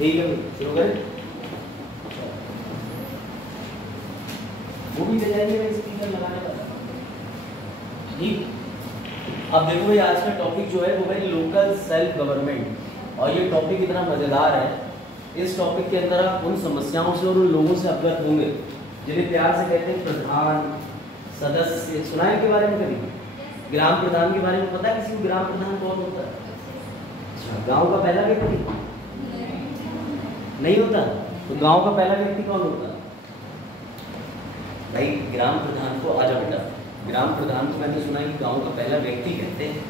ठीक है शुरू करें। वो भी दे जाएंगे स्पीकर लगाने का। ठीक, अब देखो भाई आज का टॉपिक जो है वो भाई लोकल सेल्फ गवर्नमेंट, और ये टॉपिक इतना मजेदार है। इस टॉपिक के अंदर आप उन समस्याओं से और उन लोगों से अवगत होंगे जिन्हें प्यार से कहते हैं प्रधान, सदस्य। सुना है इनके बारे में कभी? ग्राम प्रधान के बारे में पता है किसी को? ग्राम प्रधान कौन होता है? गांव का पहला व्यक्ति नहीं होता, तो गांव का पहला व्यक्ति कौन होता है भाई? ग्राम प्रधान को, आजा बेटा, ग्राम प्रधान को मैंने सुना कि गांव का पहला व्यक्ति कहते हैं।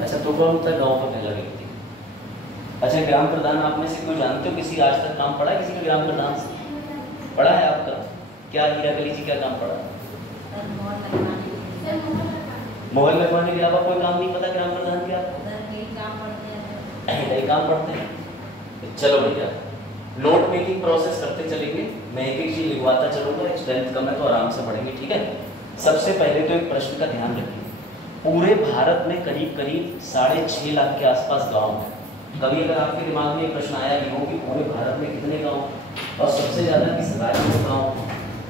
अच्छा, तो कौन होता है गांव का पहला व्यक्ति? अच्छा, ग्राम प्रधान आप में से कोई जानते हो? किसी आज तक काम पड़ा है किसी का ग्राम प्रधान से? पढ़ा है आपका? क्या हीरा कली जी क्या काम पड़ा? मोहर लगवाने के अलावा कोई काम नहीं पता ग्राम प्रधान के? आपको काम पढ़ते हैं। चलो भैया, नोट मेकिंग प्रोसेस करते चलेंगे, मैं एक एक चीज लिखवाता चलूंगा, स्ट्रेंथ कम है तो आराम से पढ़ेंगे, ठीक है। सबसे पहले तो एक प्रश्न का ध्यान रखिए, पूरे भारत में करीब करीब 6.5 लाख के आसपास गांव हैं। कभी अगर आपके दिमाग में प्रश्न आया कि हो कि पूरे भारत में कितने गांव और सबसे ज्यादा किस राज्य में गांव,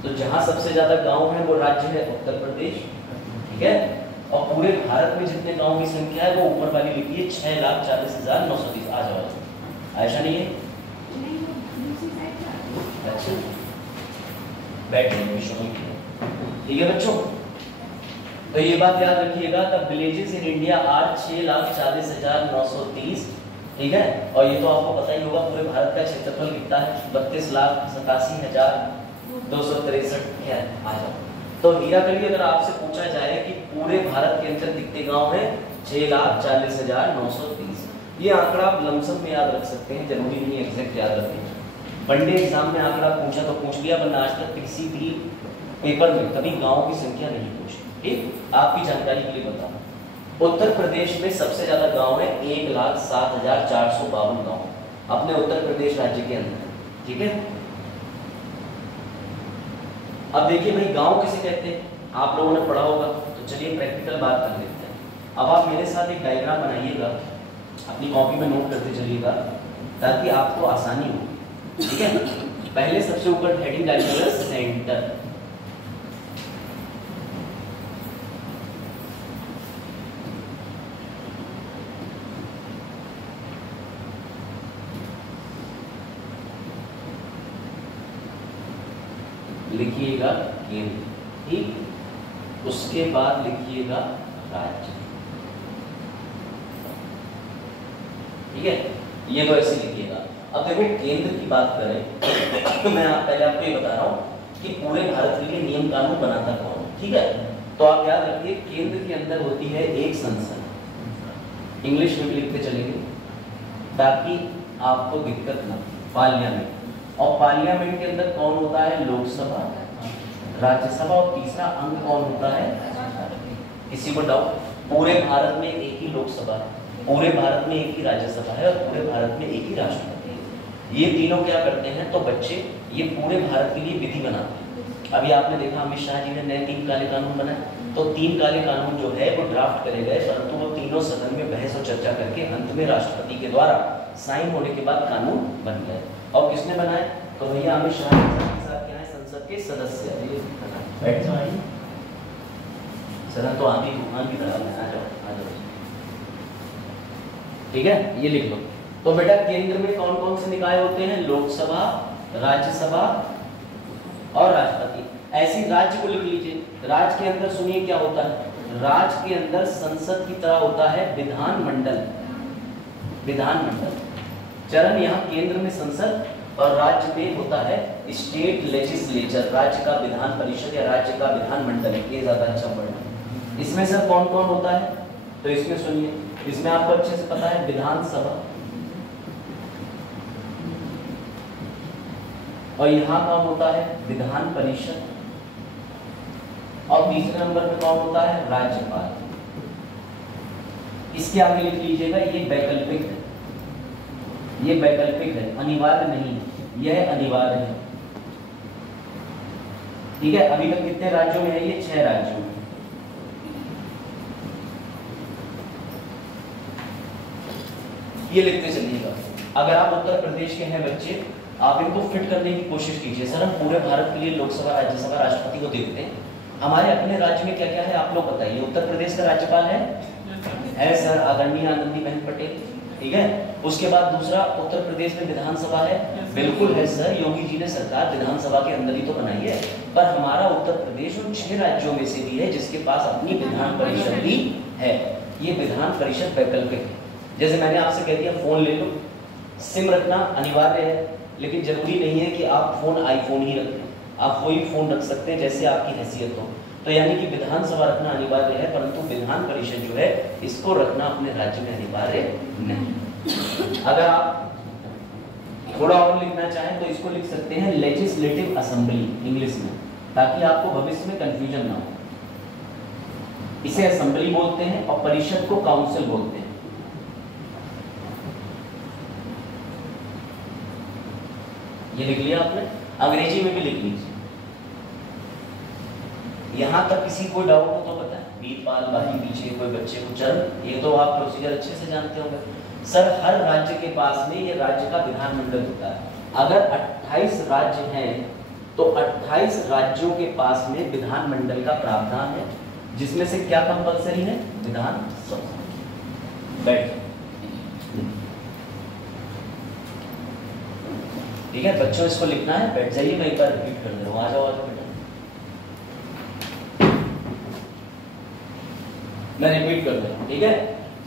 तो जहां सबसे ज्यादा गांव है वो राज्य है उत्तर प्रदेश, ठीक है। और पूरे भारत में जितने गांव की संख्या है वो ऊपर वाली लिखी है 6,40,930। आ जाओ, ऐसा नहीं है? अच्छा, बैठे, ठीक है बच्चों। तो ये बात याद रखिएगा, the villages in India are 6,40,930, ठीक है। और ये तो आपको पता ही होगा पूरे भारत का क्षेत्रफल कितना है, 32,87,263 है। आ जाओ, तो हीरा कली अगर आपसे पूछा जाए कि पूरे भारत के अंदर कितने गांव हैं, 6,40,930। ये आंकड़ा आप लमसम में याद रख सकते हैं, जरूरी नहीं एग्जैक्ट याद रखें। वनडे एग्जाम में आंकड़ा पूछा तो पूछ लिया, वरना आज तक किसी भी पेपर में कभी गांव की संख्या नहीं पूछी, ठीक। आपकी जानकारी के लिए बताऊं, उत्तर प्रदेश में सबसे ज्यादा गांव है, 1,07,452 गांव अपने उत्तर प्रदेश राज्य के अंदर, ठीक है। अब देखिए भाई, गांव किसे कहते हैं आप लोगों ने पढ़ा होगा, तो चलिए प्रैक्टिकल बात कर लेते हैं। अब आप मेरे साथ एक डायग्राम बनाइएगा, अपनी कॉपी में नोट करते चलिएगा ताकि आपको आसानी हो, ठीक है। पहले सबसे ऊपर हेडिंग डालिएगा सेंटर, लिखिएगा केंद्र, ठीक। उसके बाद लिखिएगा राज्य, ठीक है। ये तो ऐसे लिखिएगा। अब देखो, केंद्र की बात करें तो मैं पहले आपको ये बता रहा हूँ कि पूरे भारत के लिए नियम कानून बनाता कौन, ठीक है। तो आप याद रखिए, केंद्र के अंदर होती है एक संसद, इंग्लिश में भी लिखते चलेंगे ताकि आपको दिक्कत ना, पार्लियामेंट। और पार्लियामेंट के अंदर कौन होता है? लोकसभा, राज्यसभा, और तीसरा अंग कौन होता है? किसी को डाउट? पूरे भारत में एक ही लोकसभा है, पूरे भारत में एक ही राज्यसभा है और पूरे भारत में एक ही राष्ट्रपति है। ये तीनों क्या करते हैं तो बच्चे, ये पूरे भारत के लिए विधि बनाते हैं। अभी आपने देखा अमित शाह जी ने नए 3 काले कानून बनाए, तो 3 काले कानून जो है वो ड्राफ्ट करे गए, परंतु वो तीनों सदन में बहस और चर्चा करके अंत में राष्ट्रपति के द्वारा साइन होने के बाद कानून बन गए। और किसने बनाए? तो भैया अमित शाह के साथ क्या है, संसद के सदस्य। बैठ जाओ, सदन तो आंधी तूफान की तरह है, आ जाओ, ठीक है। ये लिख लो। तो बेटा, केंद्र में कौन कौन से निकाय होते हैं? लोकसभा, राज्यसभा और राष्ट्रपति। ऐसी राज्य को लिख लीजिए। राज्य के अंदर सुनिए क्या होता है, राज्य के अंदर संसद की तरह होता है विधानमंडल, विधानमंडल चरण। यहाँ केंद्र में संसद और राज्य में होता है स्टेट लेजिस्लेचर, राज्य का विधान परिषद या राज्य का विधानमंडल, ये ज्यादा अच्छा वर्ड है। इसमें सर कौन कौन होता है? तो इसमें सुनिए, इसमें आपको अच्छे से पता है विधानसभा, और यहाँ कौन होता है? विधान परिषद, और तीसरे नंबर पे कौन होता है? राज्यपाल। इसके आगे लिख लीजिएगा, ये वैकल्पिक है, ये वैकल्पिक है, अनिवार्य नहीं है, यह अनिवार्य है, ठीक है। अभी तक कितने राज्यों में है? ये 6 राज्यों में। ये लिखते चलिएगा। अगर आप उत्तर प्रदेश के हैं बच्चे, आप इनको फिट करने की कोशिश कीजिए। सर हम पूरे भारत के लिए लोकसभा, राज्यसभा, राष्ट्रपति को देखते हैं, हमारे अपने राज्य में क्या क्या है आप लोग बताइए। उत्तर प्रदेश का राज्यपाल है सर आदरणीय आनंदीबेन पटेल, ठीक है। उसके बाद दूसरा, उत्तर प्रदेश में विधानसभा है, बिल्कुल है सर, योगी जी ने सरकार विधानसभा के अंदर ही तो बनाई है। पर हमारा उत्तर प्रदेश उन 6 राज्यों में से भी है जिसके पास अपनी विधान परिषद भी है। ये विधान परिषद वैकल्पिक है। जैसे मैंने आपसे कह दिया फोन ले लो, सिम रखना अनिवार्य है, लेकिन जरूरी नहीं है कि आप फोन आईफोन ही रखें, आप कोई भी फोन रख सकते हैं जैसे आपकी हैसियत हो। तो यानी कि विधानसभा रखना अनिवार्य है, परंतु विधान परिषद जो है इसको रखना अपने राज्य में अनिवार्य नहीं। अगर आप थोड़ा और लिखना चाहें तो इसको लिख सकते हैं लेजिस्लेटिव असेंबली इंग्लिश में, ताकि आपको भविष्य में कंफ्यूजन ना हो। इसे असेंबली बोलते हैं और परिषद को काउंसिल बोलते हैं। ये लिख लिया आपने, अंग्रेजी में भी लिख लीजिए। यहां तक किसी को डाउट हो तो बताएं, बीतपाल बाकी पीछे कोई बच्चे को चरण, ये तो आप प्रोसीजर अच्छे से जानते होंगे। सर हर राज्य के पास में ये राज्य का विधानमंडल होता है। अगर 28 राज्य हैं तो 28 राज्यों के पास में विधानमंडल का प्रावधान है, जिसमें से क्या कंपलसरी है, विधानसभा। बैठ, ठीक है बच्चों, इसको लिखना है, बैठ जाइए, मैं एक बार रिपीट कर दे रहा हूँ। आ जाओ बेटा, मैं रिपीट कर दे रहा हूँ, ठीक है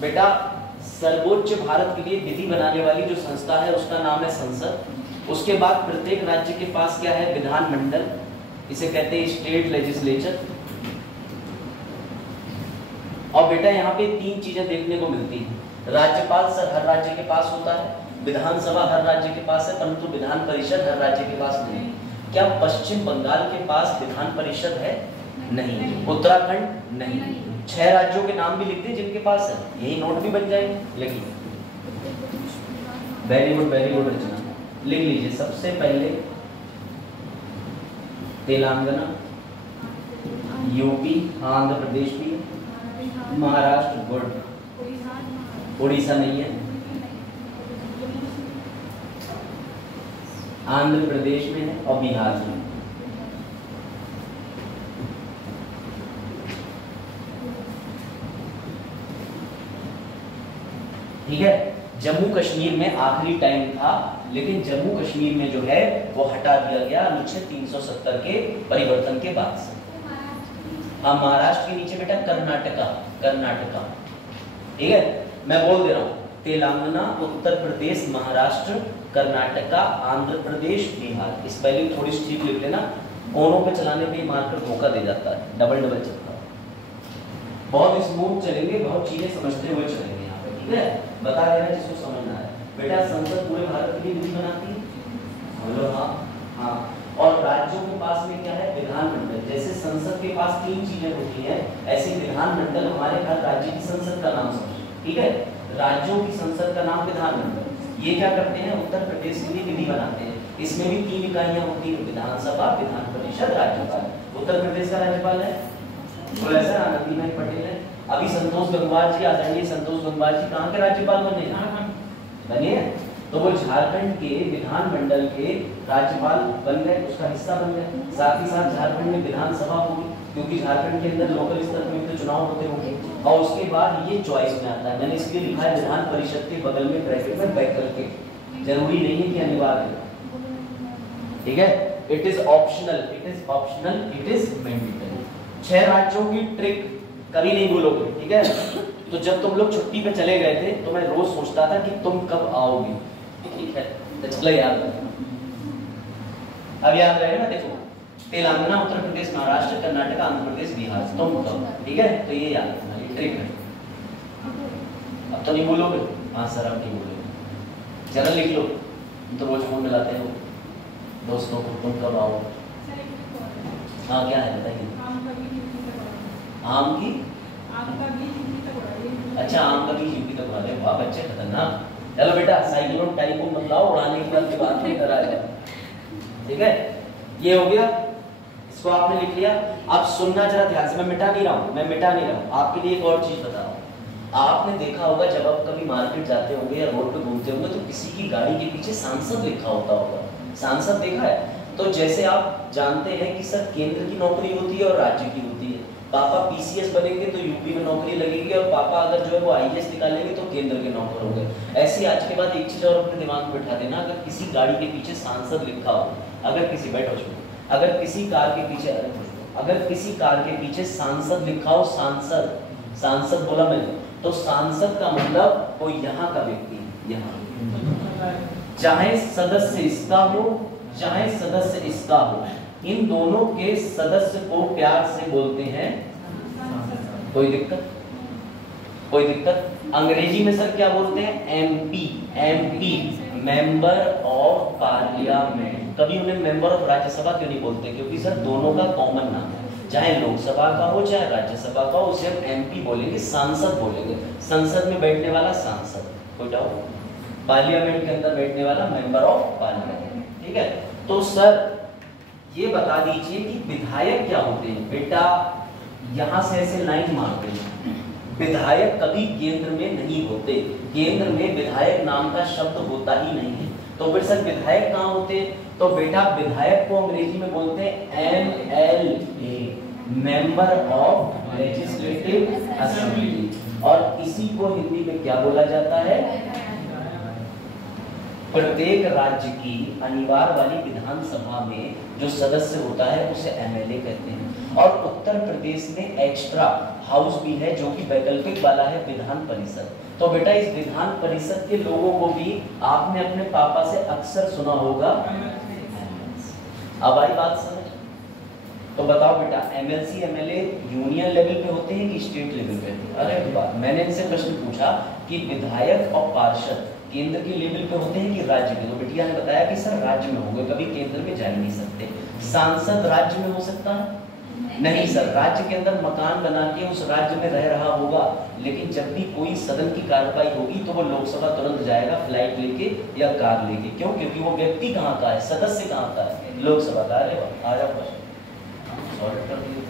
बेटा। सर्वोच्च भारत के लिए विधि बनाने वाली जो संस्था है उसका नाम है संसद। उसके बाद प्रत्येक राज्य के पास क्या है, विधानमंडल, इसे कहते हैं स्टेट लेजिस्लेचर। और बेटा यहाँ पे 3 चीजें देखने को मिलती हैं। राज्यपाल सर हर राज्य के पास होता है, विधानसभा हर राज्य के पास है, परंतु विधान परिषद हर राज्य के पास नहीं। क्या पश्चिम बंगाल के पास विधान परिषद है? नहीं। उत्तराखंड नहीं। 6 राज्यों के नाम भी लिख दें जिनके पास है, यही नोट भी बन जाएंगे। लिखिए, वेरी गुड रचना, लिख लीजिए। सबसे पहले तेलंगाना, यूपी, आंध्र प्रदेश भी, महाराष्ट्र, गुड, उड़ीसा नहीं है, आंध्र प्रदेश में है और बिहार में। ठीक है, जम्मू कश्मीर में आखिरी टाइम था, लेकिन जम्मू कश्मीर में जो है वो हटा दिया गया अनुच्छेद 370 के परिवर्तन के बाद से। हाँ, महाराष्ट्र के नीचे बेटा कर्नाटका, ठीक है, मैं बोल दे रहा हूँ, तेलंगाना, उत्तर प्रदेश, महाराष्ट्र, कर्नाटका, आंध्र प्रदेश, बिहार। इस पहले थोड़ी सी ठीक लिख लेना, कोनों पे चलाने पे मार्कर धोखा दे जाता है, डबल चलता है। बहुत स्मूथ चलेंगे, बहुत चीजें समझते हुए चलेंगे यहाँ पे, ठीक है। बता देना जिसको समझना है। बेटा संसद पूरे भारत के लिए विधि बनाती है, बोलो हाँ। और राज्यों के पास में क्या है, विधानमंडल। जैसे संसद के पास 3 चीजें होती हैं, ऐसे विधानमंडल हमारे हर राज्य की संसद का नाम समझो, ठीक है। राज्यों की संसद का नाम विधानमंडल। ये क्या करते हैं, उत्तर प्रदेश के लिए विधि बनाते हैं। इसमें भी 3 इकाइयां होती है, विधानसभा, विधान परिषद, राज्यपाल। उत्तर प्रदेश का राज्यपाल है प्रोफेसर आनंदीबेन पटेल है। अभी संतोष गंगवार जी, आदरणीय संतोष गंगवार जी कहाँ के राज्यपाल बने हैं? तो वो झारखंड के विधानमंडल के राज्यपाल बन गए, उसका हिस्सा बन गए। साथ ही साथ झारखंड में विधानसभा होगी, क्योंकि झारखंड के अंदर लोकल स्तर पर तो चुनाव होते होंगे। और उसके बाद ये चॉइस में आता है, मैंने इसलिए लिखा है विधान परिषद के बगल में ब्रैकेट में वैकल्पिक, जरूरी नहीं है कि अनिवार्य, ठीक है। It is optional, it is mandatory. 6 राज्यों की ट्रिक कभी नहीं भूलोगे, ठीक है। तो जब तुम लोग छुट्टी पे चले गए थे तो मैं रोज सोचता था कि तुम कब आओगे, ठीक है, तो चलो याद रखना। अब याद रहेगा ना, देखो तेलंगाना, उत्तर प्रदेश, महाराष्ट्र, कर्नाटक, आंध्र प्रदेश, बिहार, तुम कब, ठीक है। तो ये याद रखना, ये ट्रिक है। अब तो नहीं बोलोगे, हाँ सर अब नहीं बोलोगे, चलो लिख लो। तुम तो रोज फोन मिलाते हो दोस्तों को, तुम कब आओ। हाँ क्या है बताइए। आम का बीज यूपी तक उड़ा दे, वाह बच्चे खतरनाक। चलो बेटा साइक्लोन टाइफून मत लाओ, उड़ाने के बाद बात नहीं करा जाए, ठीक है। ये हो गया, इसको आपने लिख लिया। अब सुनना जरा ध्यान से, मैं मिटा नहीं रहा हूँ, आपके लिए एक और चीज बता रहा हूँ। आपने देखा होगा जब आप कभी मार्केट जाते होंगे या रोड पे घूमते होंगे तो किसी की गाड़ी के पीछे सांसद लिखा होता होगा। सांसद देखा है? तो जैसे आप जानते हैं कि सर केंद्र की नौकरी होती है और राज्य की होती है। पापा पीसीएस बनेंगे तो यूपी में नौकरी लगेगी, और पापा अगर जो है वो आईएएस निकालेंगे तो केंद्र के नौकर होंगे। ऐसे आज के बाद एक चीज और अपने दिमाग में बिठा देना, अगर किसी गाड़ी के पीछे सांसद लिखा हो, अगर किसी अगर किसी कार के पीछे अगर किसी कार के पीछे सांसद लिखा हो, सांसद बोला मैंने, तो सांसद का मतलब कोई यहाँ का व्यक्ति, यहाँ, चाहे सदस्य इसका हो चाहे सदस्य इसका हो, इन दोनों के सदस्य को प्यार से बोलते हैं। कोई दिक्कत? कोई दिक्कत? अंग्रेजी में सर क्या बोलते हैं? MP, member of parliament. कभी उन्हें मेंबर ऑफ राज्यसभा क्यों नहीं बोलते? क्योंकि सर दोनों का कॉमन नाम है, चाहे लोकसभा का हो चाहे राज्यसभा का हो, उसे हम एमपी बोलेंगे, सांसद बोलेंगे। संसद में बैठने वाला सांसद, कोई डाउट? पार्लियामेंट के अंदर बैठने वाला मेंबर ऑफ पार्लियामेंट, ठीक है। तो सर ये बता दीजिए कि विधायक क्या होते हैं? बेटा यहां से ऐसे लाइन मारते हैं, विधायक कभी केंद्र में नहीं होते, केंद्र में विधायक नाम का शब्द होता ही नहीं है। तो फिर सर विधायक कहाँ होते? तो बेटा विधायक को अंग्रेजी में बोलते हैं MLA, member of legislative assembly, और इसी को हिंदी में क्या बोला जाता है? प्रत्येक राज्य की अनिवार्य वाली विधानसभा में जो सदस्य होता है उसे एमएलए कहते हैं। और उत्तर प्रदेश में एक्स्ट्रा हाउस भी है जो कि वैकल्पिक वाला है, विधान परिषद। तो बेटा इस विधान परिषद के लोगों को भी आपने अपने पापा से अक्सर सुना होगा। अब आई बात समझ? तो बताओ बेटा एमएलसी एमएलए यूनियन लेवल पे होते हैं कि स्टेट लेवल पे? अरे बात मैंने इनसे प्रश्न पूछा कि विधायक और पार्षद केंद्र के लेवल पे होते हैं कि राज्य के? तो बिटिया ने बताया कि सर राज्य में होंगे, कभी केंद्र में जा ही नहीं सकते। सांसद राज्य में हो सकता है? नहीं सर, राज्य के अंदर मकान बना के उस राज्य में रह रहा होगा, लेकिन जब भी कोई सदन की कार्रवाई होगी तो वो लोकसभा तुरंत जाएगा फ्लाइट लेके या कार लेके। क्यों? क्योंकि वो व्यक्ति कहाँ का है, सदस्य कहाँ का है, लोकसभा का। अरे आ जाओ सॉल्व कर दिए,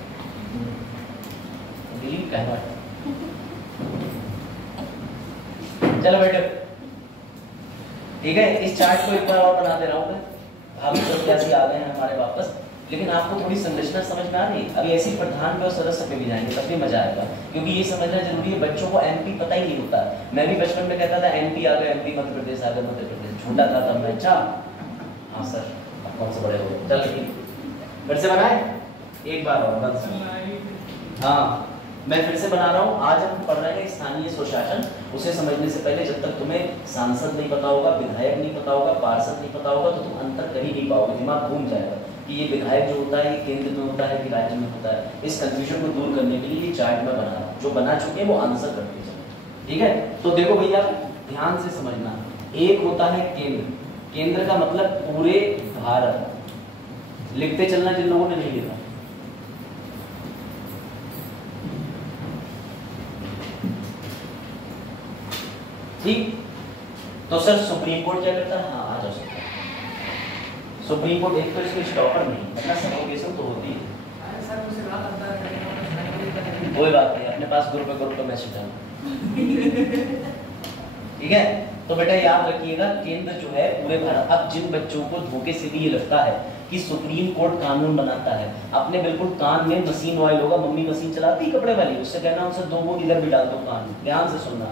डिलीट कहना। चलो बेटे ठीक है, इस चार्ट को एक बार और बना दे रहा हूँ मैं। भाभी तो कैसे आ गए हैं हमारे वापस, लेकिन आपको थोड़ी संरचना समझ में आ रही है। अभी ऐसी प्रधान पे और सदस्य पे भी जाएंगे, तब भी मजा आएगा, क्योंकि ये समझना जरूरी है। बच्चों को एमपी पता ही नहीं होता। मैं भी बचपन में कहता था एमपी आ गया, एमपी मध्य प्रदेश आ गया, मध्य प्रदेश। छोटा था तब मैं, अच्छा हाँ सर आप कौन से बड़े हो? चल ठीक फिर से बनाए एक बार और बस। हाँ मैं फिर से बना रहा हूँ। आज हम पढ़ रहे हैं स्थानीय स्वशासन। उसे समझने से पहले जब तक तुम्हें सांसद नहीं पता होगा, विधायक नहीं पता होगा, पार्षद नहीं पता होगा, तो तुम अंतर कर ही नहीं पाओगे, दिमाग घूम जाएगा कि ये विधायक जो होता है ये केंद्र में होता है कि राज्य में होता है। इस कंफ्यूजन को दूर करने के लिए ये चार्ट मैं बना रहा हूँ। जो बना चुके हैं वो आंसर करते चलो, ठीक है। तो देखो भैया ध्यान से समझना, एक होता है केंद्र। केंद्र का मतलब पूरे भारत। लिखते चलना जिन लोगों ने नहीं लिखा। ठीक, तो सर सुप्रीम कोर्ट क्या करता है? हाँ आ जाओ सर। सुप्रीम कोर्ट एक तो इसके स्टॉपर नहीं, वरना सफोकेशन तो होती है। कोई बात नहीं, अपने पास ग्रुप पे मैसेज डालो, ठीक है। तो बेटा याद रखिएगा केंद्र जो है पूरे भारत। अब जिन बच्चों को धोखे से भी ये लगता है कि सुप्रीम कोर्ट कानून बनाता है, अपने बिल्कुल कान में मशीन ऑयल होगा, मम्मी मशीन चलाती कपड़े वाली, उससे कहना उनसे 2 बूंद इधर भी डाल दो कान। ध्यान से सुनना,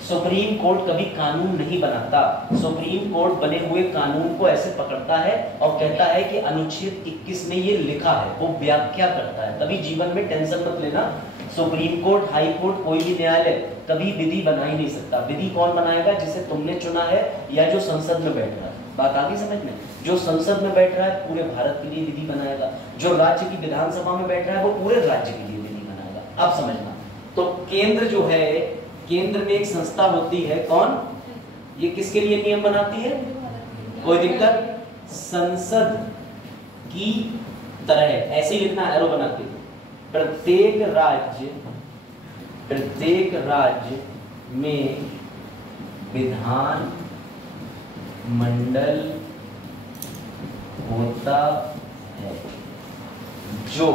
सुप्रीम कोर्ट कभी कानून नहीं बनाता। सुप्रीम कोर्ट बने हुए कानून को ऐसे पकड़ता है और कहता है कि अनुच्छेद 21 में ये लिखा है, वो व्याख्या करता है। तभी जीवन में टेंशन मत लेना, सुप्रीम कोर्ट, हाई कोर्ट, कोई भी न्यायालय कभी विधि बना ही नहीं सकता। विधि कौन बनाएगा? जिसे तुमने चुना है या जो संसद में बैठ रहा है। बात आ गई समझ में? जो संसद में बैठ रहा है पूरे भारत के लिए विधि बनाएगा, जो राज्य की विधानसभा में बैठ रहा है वो पूरे राज्य के लिए विधि बनाएगा। अब समझना, तो केंद्र जो है, केंद्र में एक संस्था होती है, कौन? ये किसके लिए नियम बनाती है? कोई दिक्कत? संसद की तरह, ऐसे ही लिखना एरो बना के। प्रत्येक राज्य में विधान मंडल होता है जो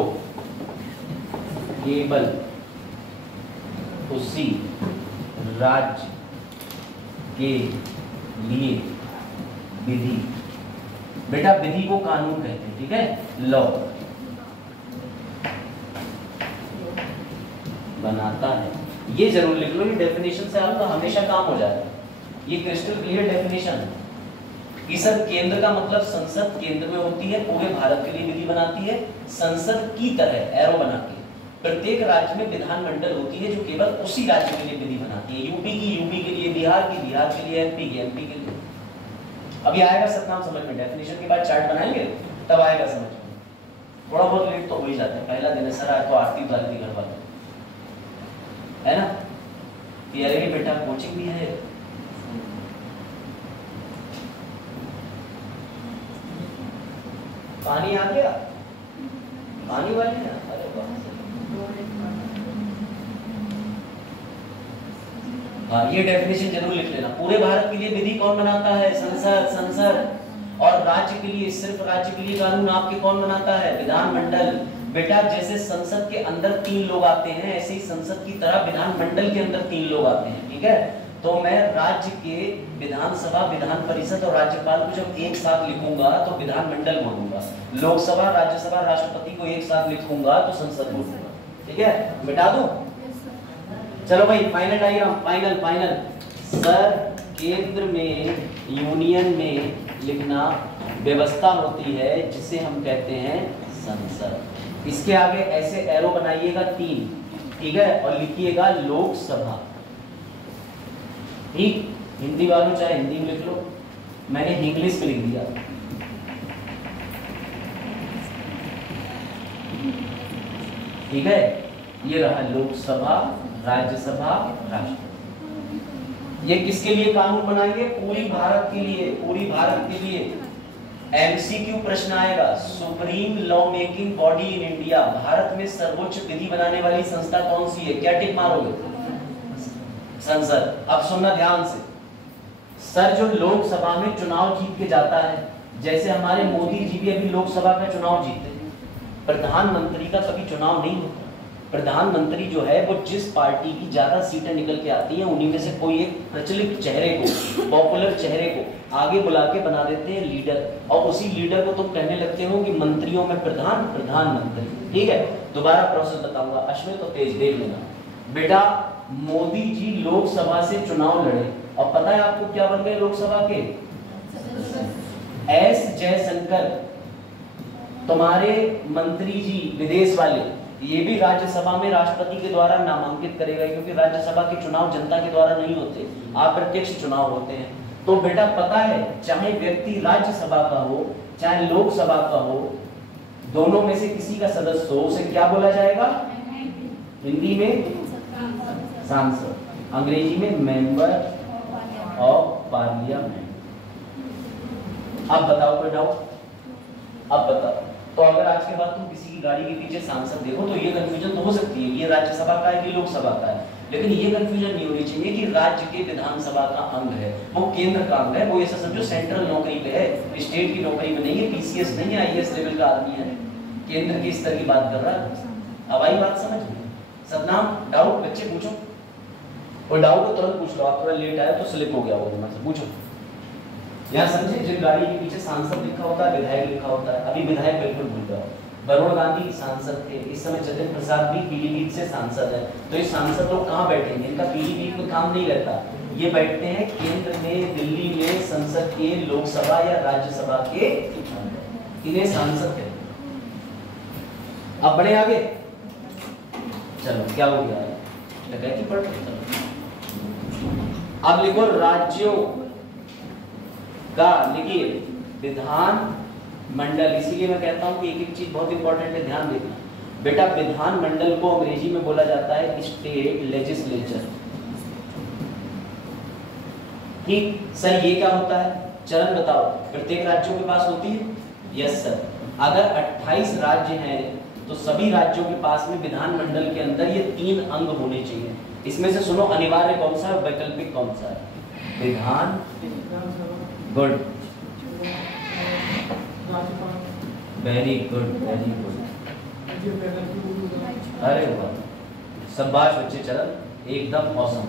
केवल उसी राज्य के लिए विधि, बेटा विधि को कानून कहते हैं, ठीक है, लॉ बनाता है। ये जरूर लिख लो, ये डेफिनेशन से आऊंगा हमेशा काम हो जाता है। ये क्रिस्टल क्लियर डेफिनेशन कि सर केंद्र का मतलब संसद केंद्र में होती है, पूरे भारत के लिए विधि बनाती है, संसद की तरह एरो बना के। प्रत्येक राज्य में विधानमंडल होती है जो केवल उसी राज्य के लिए विधि बनाती है। यूपी की यूपी के लिए, बिहार की बिहार के लिए, एमपी की एमपी के लिए। अभी आएगा सतनाम समझ में, डेफिनेशन के बाद चार्ट बनाएंगे तब आएगा समझ में। थोड़ा बहुत लेट तो हो ही जाता है, पहला दिन है सर, आज तो आरती उतार दी घर वाले, है ना, कि अरे बेटा कोचिंग भी है। पानी आ गया, पानी वाले हैं, अरे वाह। हाँ, ये डेफिनेशन जरूर लिख लेना। पूरे भारत के लिए विधि कौन बनाता है? संसद। संसद। और राज्य के लिए, सिर्फ राज्य के लिए कानून आपके कौन बनाता है? विधानमंडल। बेटा जैसे संसद के अंदर 3 लोग आते हैं, ऐसे ही संसद की तरह विधानमंडल के अंदर 3 लोग आते हैं, ठीक है। तो मैं राज्य के विधानसभा, विधान परिषद और राज्यपाल को जब एक साथ लिखूंगा तो विधानमंडल बोलूंगा, लोकसभा, राज्यसभा, राष्ट्रपति को एक साथ लिखूंगा तो संसद बोलूंगा, ठीक है। मिटा दूं? चलो भाई फाइनल डायग्राम, फाइनल सर केंद्र में, यूनियन में लिखना व्यवस्था होती है जिसे हम कहते हैं संसद। इसके आगे ऐसे एरो बनाइएगा 3, ठीक है, और लिखिएगा लोकसभा, ठीक। हिंदी वालों चाहे हिंदी में लिख लो, मैंने इंग्लिश में लिख दिया, ठीक है। ये रहा लोकसभा, राज्यसभा, राष्ट्रपति। ये किसके लिए कानून बनाएंगे? पूरी भारत के लिए, पूरी भारत के लिए। एमसीक्यू प्रश्न आएगा, supreme law making body in India, Bharat में सर्वोच्च विधि बनाने वाली संस्था कौन सी है? क्या टिक मारोगे? संसद। अब सुनना ध्यान से, सर जो लोकसभा में चुनाव जीत के जाता है, जैसे हमारे मोदी जी भी अभी लोकसभा का चुनाव जीते, प्रधानमंत्री का कभी चुनाव नहीं होता। प्रधानमंत्री जो है वो जिस पार्टी की ज्यादा सीटें निकल के आती हैं उन्हीं में से कोई एक प्रचलित चेहरे को, पॉपुलर चेहरे को आगे बुला के बना देते हैं लीडर, और उसी लीडर को तुम कहने लगते हो कि मंत्रियों में प्रधानमंत्री, ठीक है। दोबारा प्रोसेस बताऊंगा, अश्विन तो तेज देख लेना। बेटा मोदी जी लोकसभा से चुनाव लड़े और पता है आपको क्या बन गए लोकसभा के? एस जयशंकर। तुम्हारे मंत्री जी विदेश वाले, ये भी राज्यसभा में राष्ट्रपति के द्वारा नामांकित करेगा, क्योंकि राज्यसभा के चुनाव जनता के द्वारा नहीं होते, अप्रत्यक्ष चुनाव होते हैं। तो बेटा पता है, चाहे व्यक्ति राज्यसभा का हो चाहे लोकसभा का हो, दोनों में से किसी का सदस्य हो, उसे क्या बोला जाएगा? हिंदी में सांसद, अंग्रेजी में मेंबर ऑफ पार्लियामेंट। अब बताओ कोई डाउट? अब बताओ। तो अगर आज के बाद तुम किसी की गाड़ी के पीछे सांसद देखो तो ये कंफ्यूजन तो हो सकती है, ये राज्यसभा का है कि लोकसभा का है, लेकिन ये कंफ्यूजन नहीं होनी चाहिए कि राज्य के विधानसभा का अंग है, वो केंद्र का अंग है, वो ऐसा समझो सेंट्रल नौकरी पे है, स्टेट की नौकरी में नहीं है, पीसीएस नहीं है, आईएएस लेवल का आदमी है, केंद्र की स्तर की बात कर रहा है। अब आई बात समझ में? सतनाम डाउट बच्चे पूछो, और डाउट को तुरंत पूछ लो, आप थोड़ा लेट आए तो स्लिप हो गया वो दिमाग से, पूछो। यहाँ समझे, जिन गाड़ी के पीछे सांसद लिखा होता है, विधायक लिखा होता है, अभी विधायक बिल्कुल भूल जाओ। वरुण गांधी सांसद थे, इस समय जतिन प्रसाद भी पीलीभीत से सांसद है, तो ये सांसद लोग कहाँ बैठेंगे? इनका पीलीभीत में काम नहीं रहता, ये बैठते हैं केंद्र में, दिल्ली में, संसद के, लोकसभा या राज्यसभा के, इन्हें सांसद कहते हैं। अब बढ़े आगे, चलो क्या हो गया है? अब लिखो राज्यों का, लिखिए विधान मंडल। इसीलिए मैं कहता हूं कि एक एक चीज बहुत इंपॉर्टेंट है, ध्यान देना बेटा। विधान मंडल को अंग्रेजी में बोला जाता है स्टेट लेजिस्लेचर, ठीक। सर ये क्या होता है? चरण बताओ। प्रत्येक राज्यों के पास होती है? Yes sir. अगर 28 राज्य हैं तो सभी राज्यों के पास में विधान मंडल के अंदर ये 3 अंग होने चाहिए। इसमें से सुनो, अनिवार्य कौन सा है, वैकल्पिक कौन सा है? विधान, good, very good, very good, अरे वाह, शाबाश बच्चे, चरण एकदम औसम।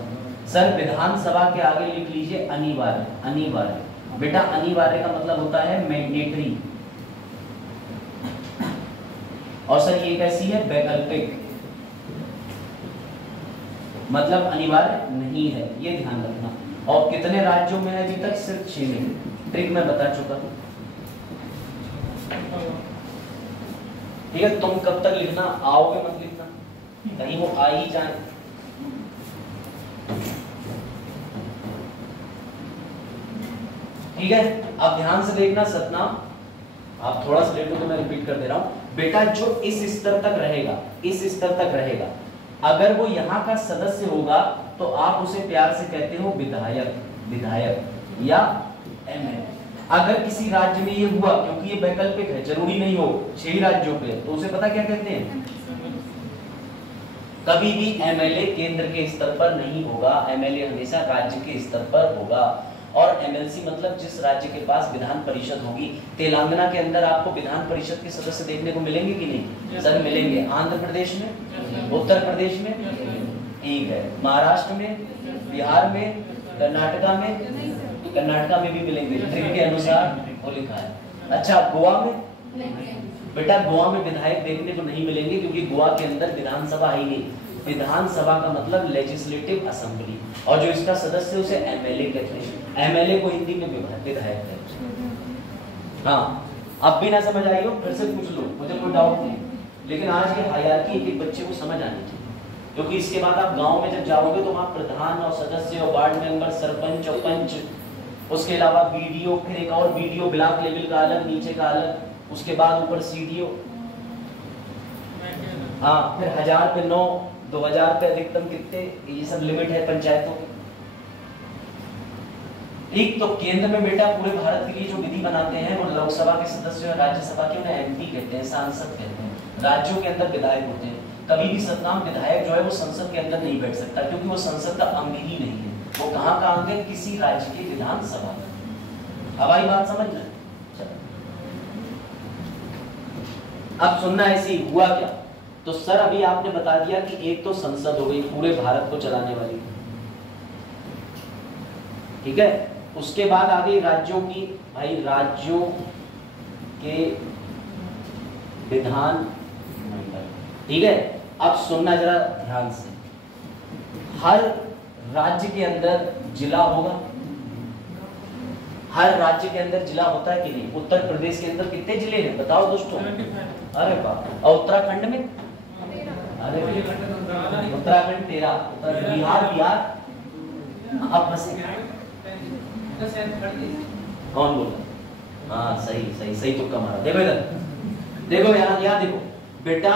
सर विधानसभा के आगे लिख लीजिए अनिवार्य। अनिवार्य बेटा, अनिवार्य का मतलब होता है मैंडेटरी, और सर ये कैसी है, वैकल्पिक, मतलब अनिवार्य नहीं है, ये ध्यान रखना। और कितने राज्यों में है अभी तक, सिर्फ 6 में। ट्रिक मैं बता चुका हूं, ठीक है। तुम कब तक लिखना, आओगे मत लिखना, कहीं वो आ ही जाए। ठीक है, अब ध्यान से देखना सतनाम, आप थोड़ा सा लेट हो तो मैं रिपीट कर दे रहा हूं बेटा। जो इस स्तर तक रहेगा, इस स्तर तक रहेगा, अगर वो यहाँ का सदस्य होगा तो आप उसे प्यार से कहते हो विधायक, विधायक या एमएलए। अगर किसी राज्य में ये हुआ, क्योंकि ये वैकल्पिक है, जरूरी नहीं हो 6 राज्यों पे, तो उसे पता क्या कहते हैं, कभी भी एमएलए केंद्र के स्तर पर नहीं होगा, एमएलए हमेशा राज्य के स्तर पर होगा। और एमएलसी मतलब जिस राज्य के पास विधान परिषद होगी। तेलंगाना के अंदर आपको विधान परिषद के सदस्य देखने को मिलेंगे कि नहीं? सर मिलेंगे। आंध्र प्रदेश में, उत्तर प्रदेश में, ठीक है, महाराष्ट्र में, बिहार में, कर्नाटका में भी मिलेंगे, ट्रिक के अनुसार वो लिखा है। अच्छा, गोवा में बेटा, गोवा में विधायक देखने को नहीं मिलेंगे, क्योंकि गोवा के अंदर विधानसभा ही नहीं। विधानसभा का मतलब लेजिस्लेटिव असेंबली, और जो इसका सदस्य उसे एमएलए कहते हैं। एमएलए को हिंदी में विधायक कहते हैं। हाँ, अब भी ना समझ आई हो फिर से पूछ लो, मुझे कोई डाउट नहीं, लेकिन आज की हायरार्की एक बच्चे को समझ आनी चाहिए, क्योंकि इसके बाद आप गांव में जब जाओगे तो वहाँ प्रधान और सदस्य और वार्ड मेंबर, सरपंच और पंच, उसके अलावा बीडीओ, फिर एक और बीडीओ ब्लॉक लेवल का अलग, नीचे का अलग, उसके बाद ऊपर सीडीओ, हाँ, फिर 1000 पे 9, 2000 पे अधिकतम कितने, ये सब लिमिट है पंचायतों की। ठीक, तो केंद्र में बेटा पूरे भारत के लिए जो विधि बनाते हैं वो लोकसभा के सदस्य और राज्यसभा के उन्हें एमपी कहते हैं, सांसद कहते हैं। राज्यों के अंदर विधायक होते हैं। कभी भी सतनाम विधायक जो है वो संसद के अंदर नहीं बैठ सकता, क्योंकि वो संसद का अंग ही नहीं है। वो कहाँ का अंग है? किसी राज्य की विधानसभा का। अब आई बात समझ रहे? अब सुनना ऐसी हुआ क्या, तो सर अभी आपने बता दिया कि एक तो संसद हो गई पूरे भारत को चलाने वाली, ठीक है। उसके बाद आ गई राज्यों की, भाई राज्यों के विधान मंडल, ठीक है। अब सुनना जरा ध्यान से, हर राज्य के अंदर जिला होगा, हर राज्य के अंदर जिला होता है कि नहीं? उत्तर प्रदेश के अंदर कितने जिले हैं बताओ दोस्तों? अरे बाप। और उत्तराखंड में? अरे उत्तराखंड 13, बिहार अब फंसे कौन बोला? हाँ सही तुक्का मारा। देखो इधर, देखो यहाँ देखो बेटा,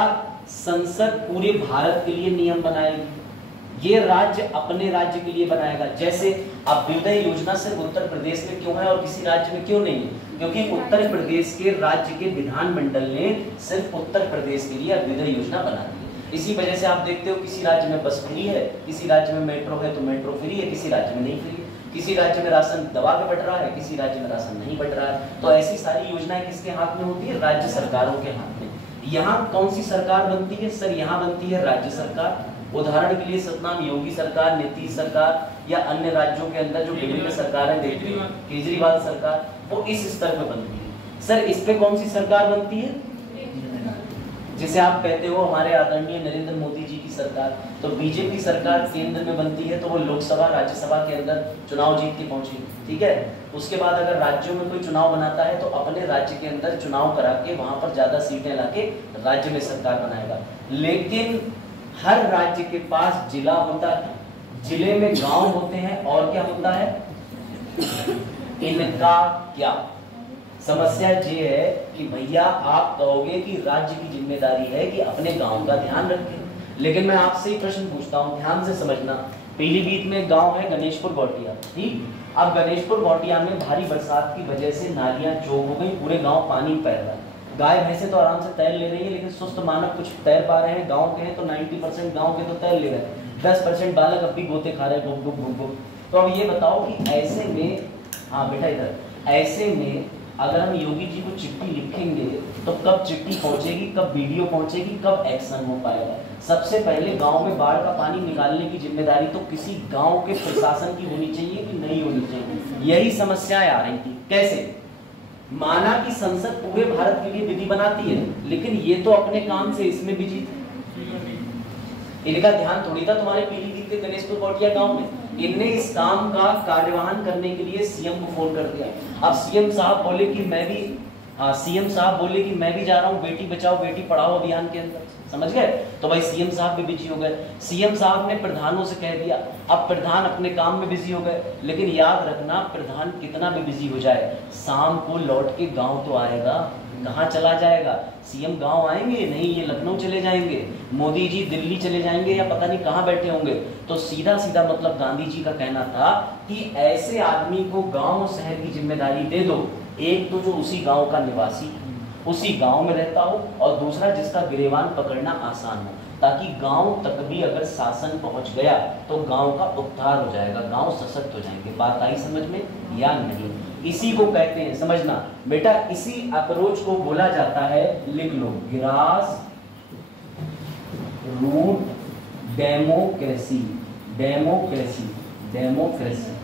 संसद पूरे भारत के लिए नियम बनाएगी, ये राज्य अपने राज्य के लिए बनाएगा। जैसे अभ्युदय योजना सिर्फ उत्तर प्रदेश में क्यों है और किसी राज्य में क्यों नहीं है? क्योंकि उत्तर प्रदेश के राज्य के विधानमंडल ने सिर्फ उत्तर प्रदेश के लिए अभ्युदय योजना बना दी है। इसी वजह से आप देखते हो किसी राज्य में बस फ्री है, किसी राज्य में मेट्रो है तो मेट्रो फ्री है, किसी राज्य में नहीं फ्री है, किसी राज्य में राशन दबा के बट रहा है, किसी राज्य में राशन नहीं बट रहा है। तो ऐसी सारी योजनाएं किसके हाथ में होती है? राज्य सरकारों के हाथ में। यहाँ कौन सी सरकार बनती है? सर यहाँ बनती है राज्य सरकार। उदाहरण के लिए सतनाम योगी सरकार, नीतीश सरकार, या अन्य राज्यों के अंदर जो विभिन्न सरकारें देखते हैं, केजरीवाल सरकार, वो इस स्तर पर बनती है। सर इस पे कौन सी सरकार बनती है? जिसे आप कहते हो हमारे आदरणीय नरेंद्र मोदी जी की सरकार। तो बीजेपी सरकार केंद्र में बनती है, तो वो लोकसभा राज्यसभा के अंदर चुनाव जीत के पहुंची, ठीक है। उसके बाद अगर राज्यों में कोई चुनाव बनाता है तो अपने राज्य के अंदर चुनाव करा के वहां पर ज्यादा सीटें लाके राज्य में सरकार बनाएगा। लेकिन हर राज्य के पास जिला होता है, जिले में गांव होते हैं, और क्या होता है? इनका क्या समस्या ये है कि भैया आप कहोगे कि राज्य की जिम्मेदारी है कि अपने गांव का ध्यान रखें, लेकिन मैं आपसे ही प्रश्न पूछता हूं, ध्यान से समझना। पीलीभीत में गांव है गणेशपुर गौटिया, ठीक। अब गणेशपुर गौटिया में भारी बरसात की वजह से नालियां चौक हो गई, पूरे गांव पानी पैर रहा है। गाय भैंसे तो आराम से तैर ले रही है, लेकिन सुस्त मानव कुछ तैर पा रहे हैं। गाँव के हैं तो 90% गाँव के तो तैर ले रहे हैं, 10% बालक अब भी गोते खा रहे हैं, गुप गुप गुप गुप। तो अब ये बताओ कि ऐसे में, हाँ बेटा इधर, ऐसे में अगर हम योगी जी को चिट्ठी लिखेंगे तो कब चिट्ठी पहुंचेगी, कब वीडियो पहुंचेगी, कब एक्शन हो पाएगा? सबसे पहले गांव में बाढ़ का पानी निकालने की जिम्मेदारी तो किसी गांव के प्रशासन की होनी चाहिए कि नहीं होनी चाहिए? यही समस्याएं आ रही थी। कैसे? माना कि संसद पूरे भारत के लिए विधि बनाती है, लेकिन ये तो अपने काम से इसमें बिजी थे। इनका ध्यान थोड़ी था तुम्हारे पीलीभीत के गणेशपुर कोटिया गांव में। इनने इस काम का कार्यवाहन करने के लिए सीएम को फोन कर दिया। अब सीएम साहब बोले कि मैं भी जा रहा हूं बेटी बचाओ बेटी पढ़ाओ अभियान के अंदर, समझ गए? तो भाई सीएम साहब भी बिजी हो गए। सीएम साहब ने प्रधानों से कह दिया, अब प्रधान अपने काम में बिजी हो गए। लेकिन याद रखना, प्रधान कितना भी बिजी हो जाए, शाम को लौट के गांव तो आएगा। कहाँ चला जाएगा? सीएम गांव आएंगे नहीं, ये लखनऊ चले जाएंगे, मोदी जी दिल्ली चले जाएंगे, या पता नहीं कहाँ बैठे होंगे। तो सीधा सीधा मतलब गांधी जी का कहना था कि ऐसे आदमी को गांव शहर की जिम्मेदारी दे दो, एक तो जो उसी गांव का निवासी, उसी गांव में रहता हो, और दूसरा जिसका गिरेबान पकड़ना आसान हो, ताकि गांव तक भी अगर शासन पहुंच गया तो गांव का उद्धार हो जाएगा, गांव सशक्त हो जाएंगे। बात आई समझ में या नहीं? इसी को कहते हैं, समझना बेटा, इसी अप्रोच को बोला जाता है, लिख लो, grass root democracy. Democracy, democracy.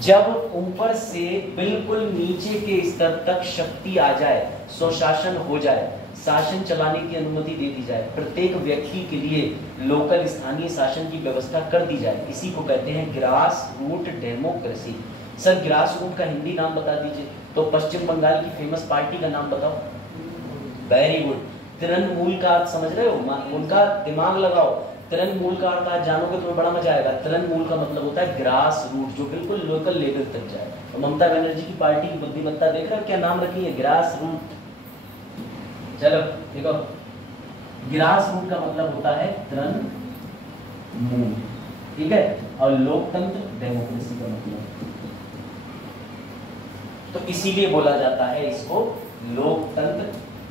जब ऊपर से बिल्कुल नीचे के स्तर तक शक्ति आ जाए, स्वशासन हो जाए, शासन चलाने की अनुमति दे दी जाए, प्रत्येक व्यक्ति के लिए लोकल स्थानीय शासन की व्यवस्था कर दी जाए, इसी को कहते हैं grass root democracy. Sir grass root का हिंदी नाम बता दीजिए। तो पश्चिम बंगाल की फेमस पार्टी का नाम बताओ। Very good. तृणमूल का अर्थ समझ रहे हो? उनका दिमाग लगाओ। तृणमूल का अर्थ आज जानोगे तो बड़ा मजा आएगा। तृणमूल का मतलब होता है ग्रास रूट, जो बिल्कुल लोकल लेवल तक जाए। तो ममता बनर्जी की पार्टी की बुद्धिमत्ता देख रहे हो, क्या नाम रखी है? Grass root. चलो देखो, ग्रास रूट का मतलब होता है तृणमूल, ठीक है, और लोकतंत्र डेमोक्रेसी का मतलब। तो इसीलिए बोला जाता है इसको लोकतंत्र।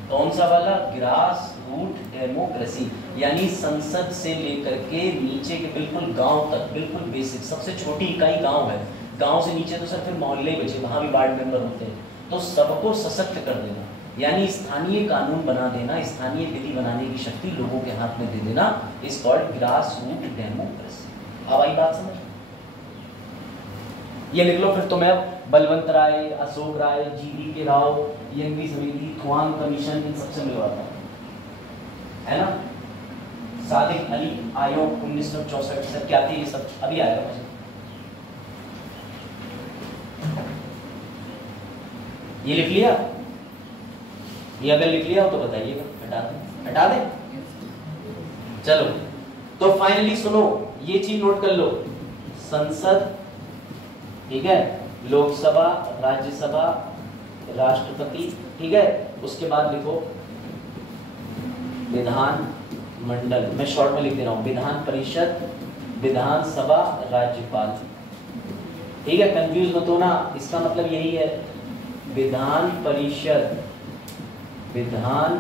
कौन सा वाला? ग्रास रूट डेमोक्रेसी, यानी संसद से लेकर के नीचे के बिल्कुल गांव तक, बिल्कुल बेसिक, सबसे छोटी इकाई गांव है। गांव से नीचे तो सर फिर मोहल्ले बचे, वहां भी वार्ड मेंबर होते हैं। तो सबको सशक्त कर देना, यानी स्थानीय कानून बना देना, स्थानीय विधि बनाने की शक्ति लोगों के हाथ में दे देना, is called grass root democracy. अब आई बात समझ? ये लिख लो फिर तुम्हें अब बलवंत राय, अशोक राय, जीडी के राव, यंगवी समिति, थुआंग कमीशन, इन सबसे मिलवाता है ना। सादिक अली आयोग 1964 से क्या थी, ये सब अभी आएगा मुझे। ये लिख लिया? ये अगर लिख लिया हो तो बताइएगा, हटा दे, हटा दे। चलो तो फाइनली सुनो, ये चीज नोट कर लो, संसद, ठीक है, लोकसभा, राज्यसभा, राष्ट्रपति, ठीक है, उसके बाद लिखो विधान मंडल, मैं शॉर्ट में लिख दे रहा हूं, विधान परिषद, विधानसभा, राज्यपाल, ठीक है, कंफ्यूज मत होना, इसका मतलब यही है, विधान परिषद, विधान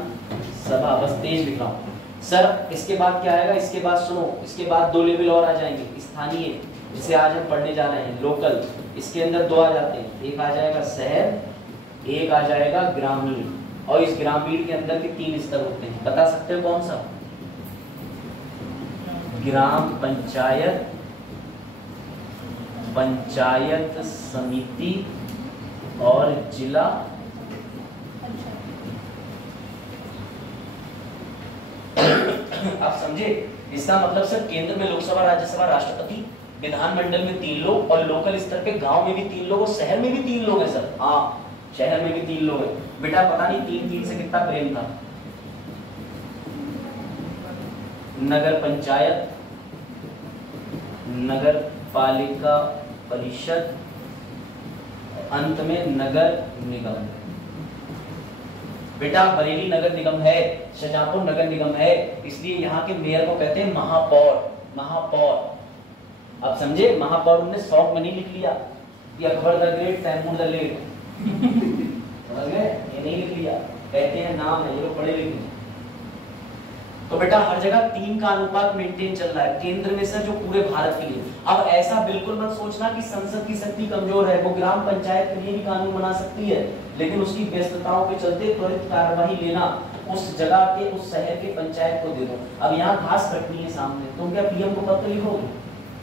सभा, बस तेज लिख रहा हूं सर। इसके बाद क्या आएगा? इसके बाद सुनो, इसके बाद 2 लेवल और आ जाएंगे, स्थानीय, जिसे आज हम पढ़ने जा रहे हैं, लोकल, इसके अंदर 2 आ जाते हैं, एक आ जाएगा शहर, एक आ जाएगा ग्रामीण, और इस ग्रामीण के अंदर के 3 स्तर होते हैं, बता सकते हो कौन सा? ग्राम पंचायत, पंचायत समिति और जिला आप समझे? इसका मतलब सर केंद्र में लोकसभा, राज्यसभा, राष्ट्रपति, विधानमंडल में 3 लोग, और लोकल स्तर पे गांव में भी 3 लोग, और शहर में भी 3 लोग हैं सर। हाँ, शहर में भी 3 लोग हैं। बेटा पता नहीं 3 से कितना प्रेम था। नगर पंचायत, नगर पालिका परिषद, अंत में नगर निगम। बेटा बरेली नगर निगम है, शाहजहांपुर नगर निगम है, इसलिए यहाँ के मेयर को कहते हैं महापौर। महापौर, आप समझे? महापौर ने शौक में नहीं लिख लिया कि Akbar the great, Timur the late, समझ गए? ये नहीं लिख लिया, कहते हैं नाम है, ये लोग पढ़े लिखे। तो बेटा हर जगह 3 का अनुपात मेंटेन चल रहा है केंद्र में सर, जो पूरे भारत के लिए। अब ऐसा बिल्कुल मत सोचना कि संसद की शक्ति कमजोर है, वो ग्राम पंचायत के लिए भी कानून बना सकती है, लेकिन उसकी व्यस्तताओं के चलते त्वरित कार्यवाही लेना उस जगह के उस शहर के पंचायत को दे दो। अब यहाँ घास कटनी है सामने, तुम क्या पीएम को पत्र लिखोगे?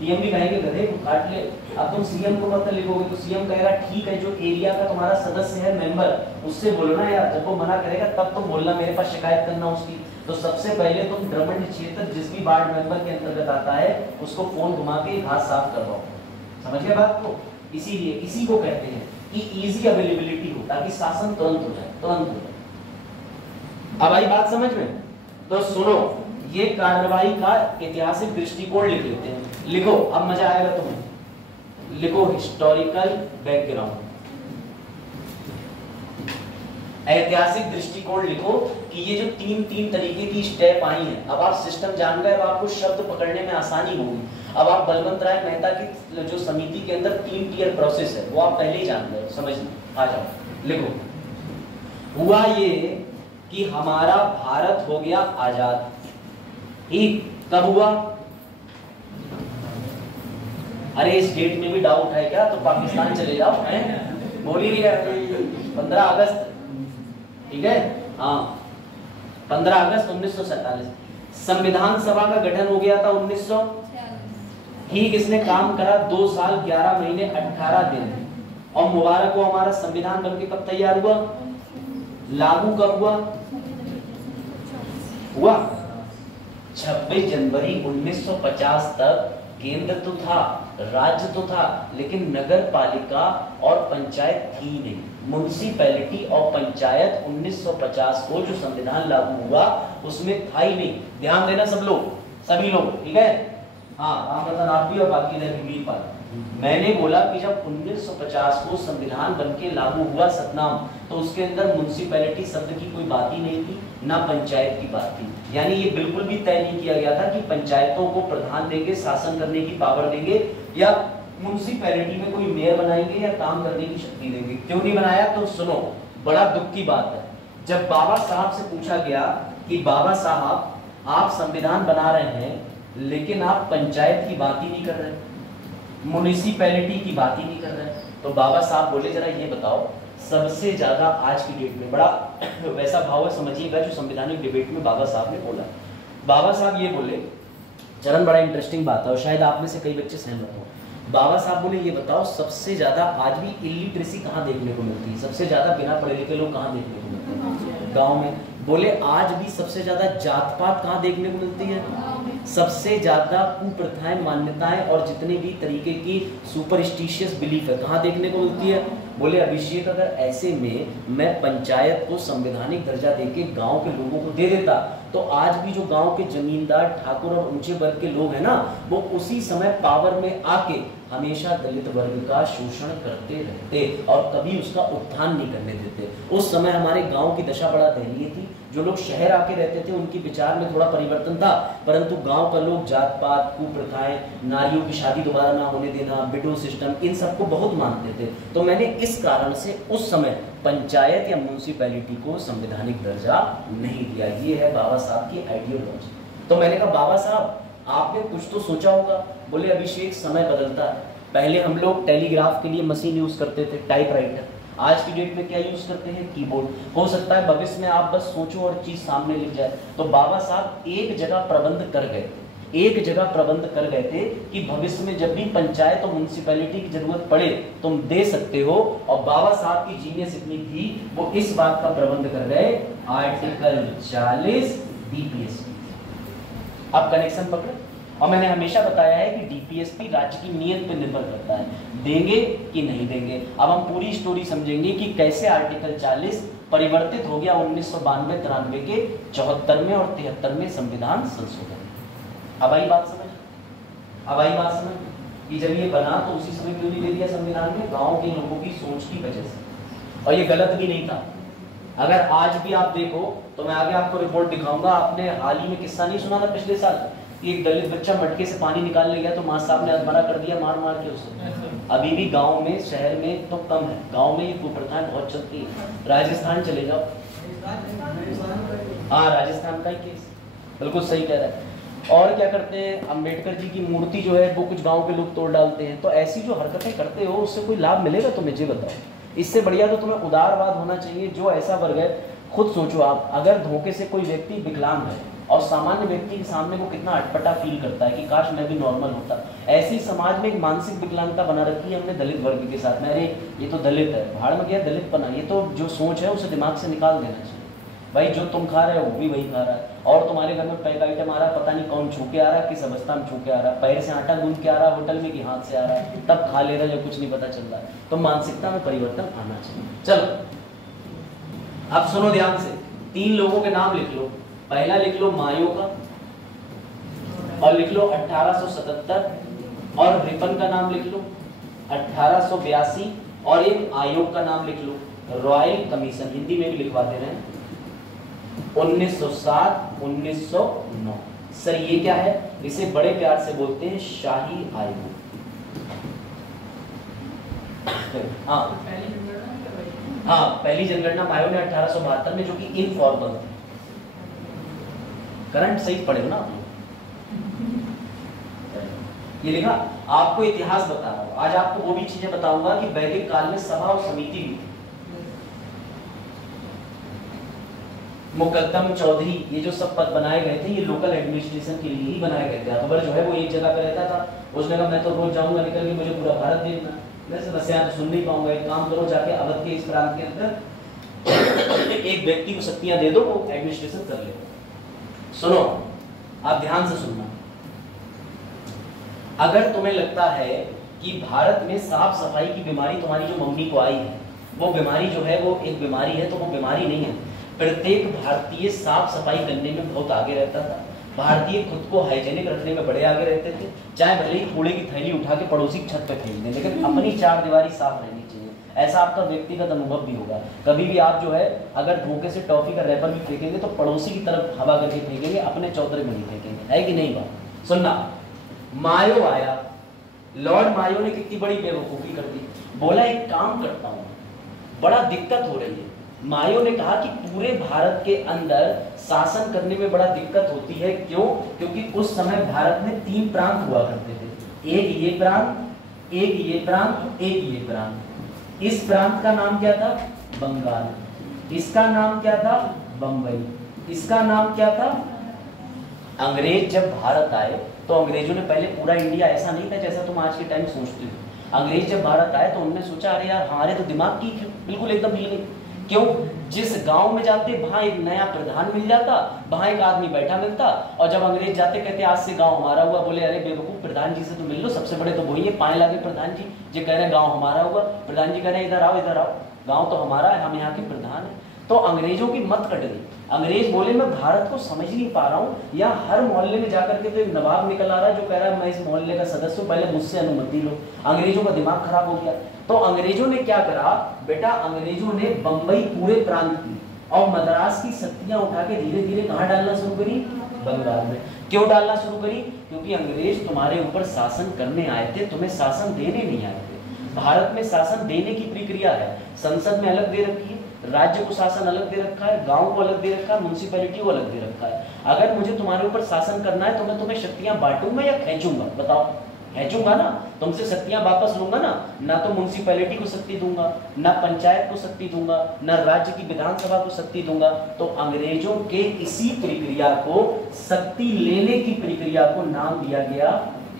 पीएम भी कहेंगे गधे को काट ले। अब तुम सीएम को पत्र लिखोगे तो सीएम कहेगा ठीक है, जो एरिया का तुम्हारा सदस्य है मेंबर, उससे बोलना यार, जब वो मना करेगा तब तुम बोलना, मेरे पास शिकायत करना उसकी। तो सबसे पहले तुम ड्रमंड क्षेत्र जिस भी वार्ड मेंबर के अंतर्गत आता है उसको फोन घुमा के घास साफ करवाओ। समझ गए बात को? इसीलिए इसी को कहते हैं कि इजी अवेलेबिलिटी हो, ताकि शासन तुरंत हो जाए, तुरंत हो जाए। अब आई बात समझ में? तो सुनो, ये कार्रवाई का ऐतिहासिक दृष्टिकोण लिख लेते हैं। लिखो, अब मजा आएगा तुम्हें। लिखो हिस्टोरिकल बैकग्राउंड, ऐतिहासिक दृष्टिकोण लिखो कि ये जो तीन तरीके की स्टेप आई हैं, अब आप सिस्टम जान गए, अब आपको शब्द पकड़ने में आसानी होगी। अब आप बलवंत राय मेहता की जो समिति के अंदर 3 टियर प्रोसेस है वो आप पहले ही जान गए, समझ आ जाओ। लिखो, हुआ ये कि हमारा भारत हो गया आजाद। ठीक, कब हुआ? अरे इस डेट में भी डाउट है क्या? तो पाकिस्तान चले जाओ, हैं? बोली नहीं है 15 अगस्त, ठीक है? हाँ, 15 अगस्त 1947। संविधान सभा का गठन हो गया था 1900। ठीक, इसने काम करा 2 साल 11 महीने 18 दिन। और मुबारक हो, हमारा संविधान बनके कब तैयार हुआ? लागू कब हुआ? 26 जनवरी 1950 तक केंद्र तो था, राज्य तो था, लेकिन नगर पालिका और पंचायत थी नहीं। म्युनिसिपैलिटी और पंचायत 1950 को जो संविधान लागू हुआ उसमें था ही नहीं। ध्यान देना सब लोग, सभी लोग, ठीक है? हाँ, राम आप भी और बाकी रहे पाल। मैंने बोला कि जब 1950 को संविधान बनके लागू हुआ सतनाम, तो उसके अंदर म्युनिसिपैलिटी शब्द की कोई बात ही नहीं थी, ना पंचायत की बात थी। यानी ये बिल्कुल भी तय नहीं किया गया था कि पंचायतों को प्रधान देंगे, शासन करने की पावर देंगे, या म्युनिसिपैलिटी में कोई मेयर बनाएंगे या काम करने की शक्ति देंगे। क्यों नहीं बनाया? तो सुनो, बड़ा दुख की बात है, जब बाबा साहब से पूछा गया कि बाबा साहब आप संविधान बना रहे हैं लेकिन आप पंचायत की बात ही नहीं कर रहे, म्युनिसिपैलिटी की बात ही नहीं कर रहे, तो बाबा साहब बोले जरा ये बताओ, सबसे ज्यादा आज की डेट में, बड़ा वैसा भाव है, समझिएगा जो संवैधानिक डिबेट में बाबा साहब ने बोला। बाबा साहब ये बोले, चरण बड़ा इंटरेस्टिंग बात है और शायद आप में से कई बच्चे सहमत हो। बाबा साहब बोले ये बताओ, सबसे ज्यादा आज भी इलिटरेसी कहाँ देखने को मिलती है? सबसे ज्यादा बिना पढ़े लिखे लोग कहाँ देखने को मिलते हैं? गांव में। बोले आज भी सबसे ज्यादा जात पात कहाँ देखने को मिलती है? सबसे ज्यादा कुप्रथाएं, मान्यताएं और जितने भी तरीके की सुपरस्टिशियस बिलीफ है कहाँ देखने को मिलती है? बोले अभिषेक, अगर ऐसे में मैं पंचायत को संवैधानिक दर्जा देके गांव के लोगों को दे देता, तो आज भी जो गांव के जमींदार, ठाकुर और ऊंचे वर्ग के लोग हैं ना, वो उसी समय पावर में आके हमेशा दलित वर्ग का शोषण करते रहते और कभी उसका उत्थान नहीं करने देते। उस समय हमारे गांव की दशा बड़ा दयनीय थी। जो लोग शहर आके रहते थे उनके विचार में थोड़ा परिवर्तन था, परंतु गांव का लोग जात पात, कुप्रथाएं, नारियों की शादी दोबारा ना होने देना, विडो सिस्टम, इन सबको बहुत मानते थे। तो मैंने इस कारण से उस समय पंचायत या म्युनिसिपैलिटी को संवैधानिक दर्जा नहीं दिया। ये है बाबा साहब की आइडियोलॉजी। तो मैंने कहा बाबा साहब आपने कुछ तो सोचा होगा। बोले अभिषेक, समय बदलता है, पहले हम लोग टेलीग्राफ के लिए मशीन यूज करते थे, टाइपराइटर, आज की डेट में क्या यूज करते हैं? कीबोर्ड। हो सकता है भविष्य में आप बस सोचो और चीज सामने लिख जाए। तो बाबा साहब एक जगह प्रबंध कर गए थे, एक जगह प्रबंध कर गए थे कि भविष्य में जब भी पंचायत और म्युनिसिपैलिटी की जरूरत पड़े तुम दे सकते हो। और बाबा साहब की जीनियस इतनी थी, वो इस बात का प्रबंध कर गए, आर्टिकल 40 डीपीएसपी। अब कनेक्शन पकड़े। और मैंने हमेशा बताया है कि डीपीएसपी राज्य की नीयत पर निर्भर करता है, देंगे कि नहीं देंगे। अब हम पूरी स्टोरी समझेंगे कि कैसे आर्टिकल 40 परिवर्तित हो गया 1992-93 के 74 में और 73 में संविधान संशोधन। अब आई बात समझ, अब आई बात समझ कि जब ये बना तो उसी समय क्यों नहीं दे दिया संविधान में? गांव के लोगों की सोच की वजह से। और ये गलत भी नहीं था। अगर आज भी आप देखो तो मैं आगे आपको रिपोर्ट दिखाऊंगा। आपने हाल ही में किस्सा नहीं सुना था पिछले साल, एक दलित बच्चा मटके से पानी निकालने गया तो मां साहब ने मना कर दिया, मार मार के उसे। अभी भी गांव में, शहर में तो कम है, गांव में ये कुप्रथाएं बहुत चलती है। राजस्थान चले जाओ, हाँ राजस्थान का ही केस, बिल्कुल सही कह रहा है। और क्या करते हैं, अम्बेडकर जी की मूर्ति जो है वो कुछ गांव के लोग तोड़ डालते हैं। तो ऐसी जो हरकतें करते हो उससे कोई लाभ मिलेगा तुम्हें, ये बताओ। इससे बढ़िया तो तुम्हें उदारवाद होना चाहिए। जो ऐसा वर्ग है, खुद सोचो आप, अगर धोखे से कोई व्यक्ति विकलांग है और सामान्य व्यक्ति के सामने वो कितना अटपटा फील करता है कि काश मैं भी नॉर्मल होता। ऐसी समाज में एक मानसिक विकलांगता बना रखी है हमने दलित वर्ग के साथ में। अरे ये तो दलित है, भाड़ में गया दलित पना। ये तो जो सोच है उसे दिमाग से निकाल देना चाहिए भाई। जो तुम खा रहे हो वो भी वही खा रहा है, और तुम्हारे घर में पैक आइटम आ रहा है, पता नहीं कौन छू के आ रहा है, किस अवस्था में छू के आ रहा है, पैर से आटा गूंद के आ रहा है होटल में कि हाथ से आ रहा है, तब खा ले रहा है, जो कुछ नहीं पता चल रहा है। तो मानसिकता में परिवर्तन आना चाहिए। चलो अब सुनो ध्यान से, 3 लोगों के नाम लिख लो। पहला लिख लो मायो का, और लिख लो 1877, और रिपन का नाम लिख लो 1882, और एक आयोग का नाम लिख लो, रॉयल कमीशन, हिंदी में भी लिखवा दे रहे हैं, 1907 1909। सर ये क्या है? इसे बड़े प्यार से बोलते हैं शाही आयोग। हाँ, पहली जनगणना मायो ने 1872 में, जो कि इनफॉर्मल थी। करंट सही पढ़े ना आप लोग। ये लिखा, आपको इतिहास बता रहा हूं आज, आपको वो भी चीजें बताऊंगा कि वैदिक काल में सभा और समिति भी थी। मुकद्दम चौधरी, ये जो सब पद बनाए गए थे ये लोकल एडमिनिस्ट्रेशन के लिए ही बनाए गए थे। अकबर जो है वो एक जगह पे रहता था, उसने कहा मैं तो रोज जाऊंगा निकल के, मुझे पूरा भारत देखना, मैं समस्या तो सुन नहीं पाऊंगा, एक काम करो जाके अवध के इस प्रांत के अंदर एक व्यक्ति को शक्तियां दे दो, वो एडमिनिस्ट्रेशन कर ले। सुनो आप ध्यान से सुनना, अगर तुम्हें लगता है कि भारत में साफ सफाई की बीमारी तुम्हारी जो मम्मी को आई है वो बीमारी जो है वो एक बीमारी है, तो वो बीमारी नहीं है। प्रत्येक भारतीय साफ सफाई करने में बहुत आगे रहता था। भारतीय खुद को हाइजेनिक रखने में बड़े आगे रहते थे, चाहे भले ही कूड़े की थैली उठा के पड़ोसी की छत पे फेंक दें, लेकिन अपनी चार दीवारी साफ रहनी चाहिए। ऐसा आपका व्यक्तिगत अनुभव भी होगा। कभी भी आप जो है अगर धोखे से टॉफी का रैपर भी फेंकेंगे तो पड़ोसी की तरफ हवा करके फेंकेंगे, अपने चौतरे में नहीं फेंकेंगे, है कि नहीं बात? सुनना, मायो आया, लॉर्ड मायो ने कितनी बड़ी बेवकूफी कर दी। बोला एक काम करता हूं, बड़ा दिक्कत हो रही है। मायो ने कहा कि पूरे भारत के अंदर शासन करने में बड़ा दिक्कत होती है। क्यों? क्योंकि उस समय भारत में 3 प्रांत हुआ करते थे, एक ये प्रांत, एक ये प्रांत, एक ये प्रांत। इस प्रांत का नाम क्या था? बंगाल। इसका नाम क्या था? बंबई। इसका नाम क्या था? अंग्रेज जब भारत आए तो अंग्रेजों ने पहले पूरा इंडिया, ऐसा नहीं था जैसा तुम आज के टाइम सोचते हो। अंग्रेज जब भारत आए तो उन्होंने सोचा अरे यार हमारे तो दिमाग की बिल्कुल एकदम हिल गई। क्यों? जिस गांव में जाते वहां एक नया प्रधान मिल जाता, वहां एक आदमी बैठा मिलता, और जब अंग्रेज जाते कहते आज से गांव हमारा हुआ। बोले अरे बेवकूफ, प्रधान जी से तो मिल लो, सबसे बड़े तो वही है। पाए लागे प्रधान जी, जो कह रहे हैं गांव हमारा हुआ। प्रधान जी कह रहे हैं इधर आओ, इधर आओ, गांव तो हमारा है, हम यहाँ के प्रधान है। तो अंग्रेजों की मत कट गई। अंग्रेज बोले मैं भारत को समझ नहीं पा रहा हूँ, या हर मोहल्ले में जाकर के तो एक नवाब निकल आ रहा है जो कह रहा है मैं इस मोहल्ले का सदस्य हूँ, पहले मुझसे अनुमति लो। अंग्रेजों का दिमाग खराब हो गया। तो अंग्रेजों ने क्या करा बेटा, अंग्रेजों ने बंबई पूरे प्रांत की और मद्रास की शक्तियां उठा के धीरे धीरे कहाँ डालना शुरू करी? बंगाल में। क्यों डालना शुरू करी? क्योंकि अंग्रेज तुम्हारे ऊपर शासन करने आए थे, तुम्हें शासन देने नहीं आए थे। भारत में शासन देने की प्रक्रिया है, संसद में अलग दे रखी है, राज्य को शासन अलग दे रखा है, गांव को अलग दे रखा है, म्युनिसिपैलिटी को अलग दे रखा है। अगर मुझे तुम्हारे ऊपर शासन करना है तो मैं तुम्हें शक्तियां बांटूंगा या खींचूंगा? बताओ, खींचूंगा ना, तुमसे शक्तियां वापस लूंगा ना। ना तो म्युनिसिपैलिटी को शक्ति दूंगा, ना पंचायत को शक्ति दूंगा, ना राज्य की विधानसभा को शक्ति दूंगा। तो अंग्रेजों के इसी प्रक्रिया को, शक्ति लेने की प्रक्रिया को नाम दिया गया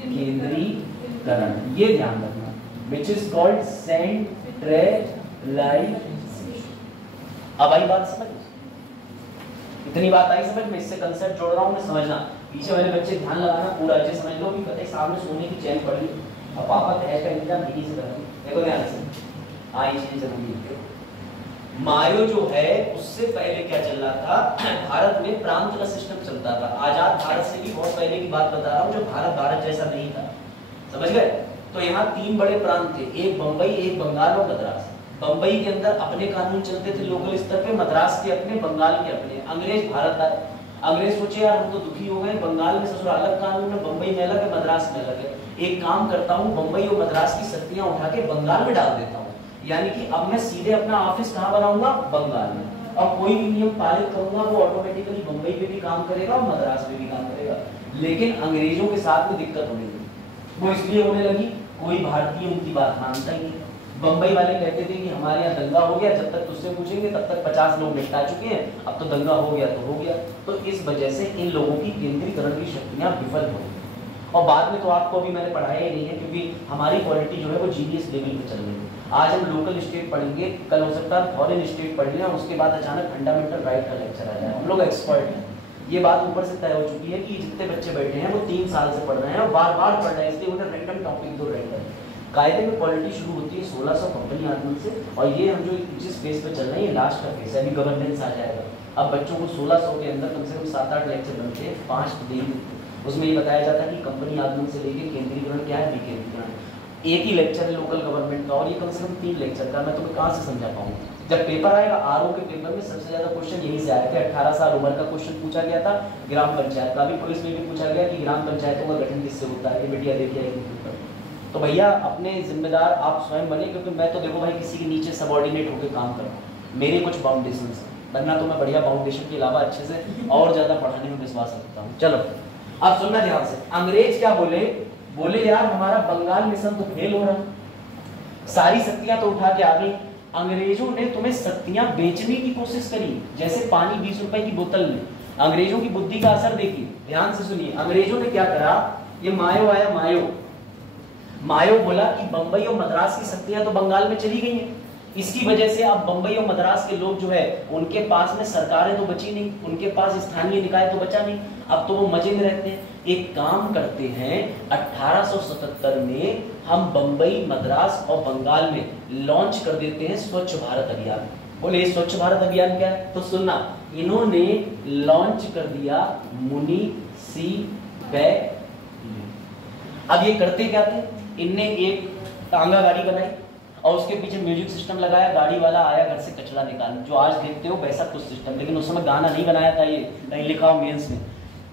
केंद्रीकरण। ये ध्यान रखना, विच इज कॉल्ड सेंट्रलाइजेशन। अब आई बात समझ? इतनी बात आई समझ में? इससे कंसेप्ट जोड़ रहा हूं मैं, समझना। पीछे वाले बच्चे ध्यान लगाना, पूरा अच्छे समझ लो कि कतई सामने सोने की चैन पड़ी और पापा तहस का इंतजाम नहीं से करते। देखो ध्यान से, हाँ ये चीज जरूरी है। मायो जो है उससे पहले क्या चल रहा था? भारत में प्रांत का सिस्टम चलता था। आजाद भारत से भी बहुत पहले की बात बता रहा हूँ, जो भारत जैसा नहीं था, समझ गए? तो यहाँ 3 बड़े प्रांत थे, एक बंबई, एक बंगाल और मद्रास। बंबई के अंदर अपने कानून चलते थे लोकल स्तर पे, मद्रास के अपने, बंगाल के अपने। अंग्रेज भारत आए, अंग्रेज सोचे यार हम तो दुखी हो गए, बंगाल में ससुर अलग कानून है, बंबई में अलग है, मद्रास में अलग है। एक काम करता हूँ, बंबई और मद्रास की शक्तियां उठा के बंगाल में डाल देता हूँ, यानी कि अब मैं सीधे अपना ऑफिस कहाँ बनाऊंगा? बंगाल में। और कोई भी नियम पालित करूंगा वो ऑटोमेटिकली बंबई पे भी काम करेगा और मद्रास में भी काम करेगा। लेकिन अंग्रेजों के साथ में दिक्कत होने लगी। वो इसलिए होने लगी, कोई भारतीय उनकी बात मानता ही नहीं। बंबई वाले कहते थे कि हमारे यहाँ दंगा हो गया, जब तक तुझसे पूछेंगे तब तक 50 लोग निपटा चुके हैं, अब तो दंगा हो गया तो हो गया। तो इस वजह से इन लोगों की केंद्रीकरण की शक्तियां विफल हो गई। और बाद में तो आपको अभी मैंने पढ़ाया ही नहीं है, क्योंकि हमारी क्वालिटी जो है वो जीनियस लेवल पे चल रही है। आज हम लोकल स्टेट पढ़ेंगे, कल हो सकता है फॉरेन स्टेट पढ़ लें, उसके बाद अचानक फंडामेंटल राइट का लेक्चर आ जाए। हम लोग एक्सपर्ट हैं, ये बात ऊपर से तय हो चुकी है कि जितने बच्चे बैठे हैं वो 3 साल से पढ़ रहे हैं और बार बार पढ़ रहे हैं, इसलिए उन्हें रैंडम टॉपिक दो रैंडम। कायदे में पॉलिटी शुरू होती है 1600 कंपनी आगमन से, और ये हम जो जिस फेज पे चल रहे हैं ये लास्ट का फेज है, अभी गवर्नेंस आ जाएगा। अब बच्चों को 1600 के अंदर कम से कम 7-8 लेक्चर बनते हैं, 5 दिन उसमें ये बताया जाता है कि कंपनी आगमन से लेकर केंद्रीकरण क्या है, विकेंद्रीकरण। एक ही लेक्चर है लोकल गवर्नमेंट का, और ये कम से कम 3 लेक्चर का, मैं तुम्हें कहाँ से समझा पाऊंगा। जब पेपर आएगा आरओ के पेपर में सबसे ज्यादा क्वेश्चन यहीं से आए थे। 18 साल उम्र का क्वेश्चन पूछा गया था, ग्राम पंचायत का। अभी पुलिस में भी पूछा गया कि ग्राम पंचायतों का गठन किससे होता है, ये बिटिया देखिए पेपर। तो भैया अपने जिम्मेदार आप स्वयं बने, क्योंकि मैं तो देखो भाई किसी के नीचे सबऑर्डिनेट होकर काम कर रहा हूँ। मेरे कुछ बाउंडेशन है, वरना तो मैं बढ़िया बाउंडेशन के अलावा अच्छे से और ज्यादा पढ़ाने में विश्वास रखता हूँ। चलो अब सुनना ध्यान से। अंग्रेज क्या बोले, बोले यार हमारा बंगाल मिशन तो फेल हो रहा, सारी शक्तियां तो उठा के आ गई। अंग्रेजों ने तुम्हें शक्तियां बेचने की कोशिश करी, जैसे पानी 20 रुपए की बोतल में। अंग्रेजों की बुद्धि का असर देखिए, ध्यान से सुनिए। अंग्रेजों ने क्या करा, ये मायो आया, मायो बोला कि बंबई और मद्रास की शक्तियां तो बंगाल में चली गई हैं, इसकी वजह से अब बंबई और मद्रास के लोग जो है उनके पास में सरकारें तो बची नहीं, उनके पास स्थानीय निकाय तो बचा नहीं, अब तो वो मजे में रहते हैं। एक काम करते हैं, 1877 में हम बंबई, मद्रास और बंगाल में लॉन्च कर देते हैं स्वच्छ भारत अभियान। बोले स्वच्छ भारत अभियान क्या है, तो सुनना, इन्होंने लॉन्च कर दिया मुनिसिपैलिटी। अब ये करते क्या थे, इनने एक टांगा गाड़ी बनाई और उसके पीछे म्यूजिक सिस्टम लगाया, गाड़ी वाला आया घर से कचरा निकालने, जो आज देखते हो वैसा कुछ सिस्टम, लेकिन उस समय गाना नहीं बनाया था, ये नहीं लिखा हो मेंस में।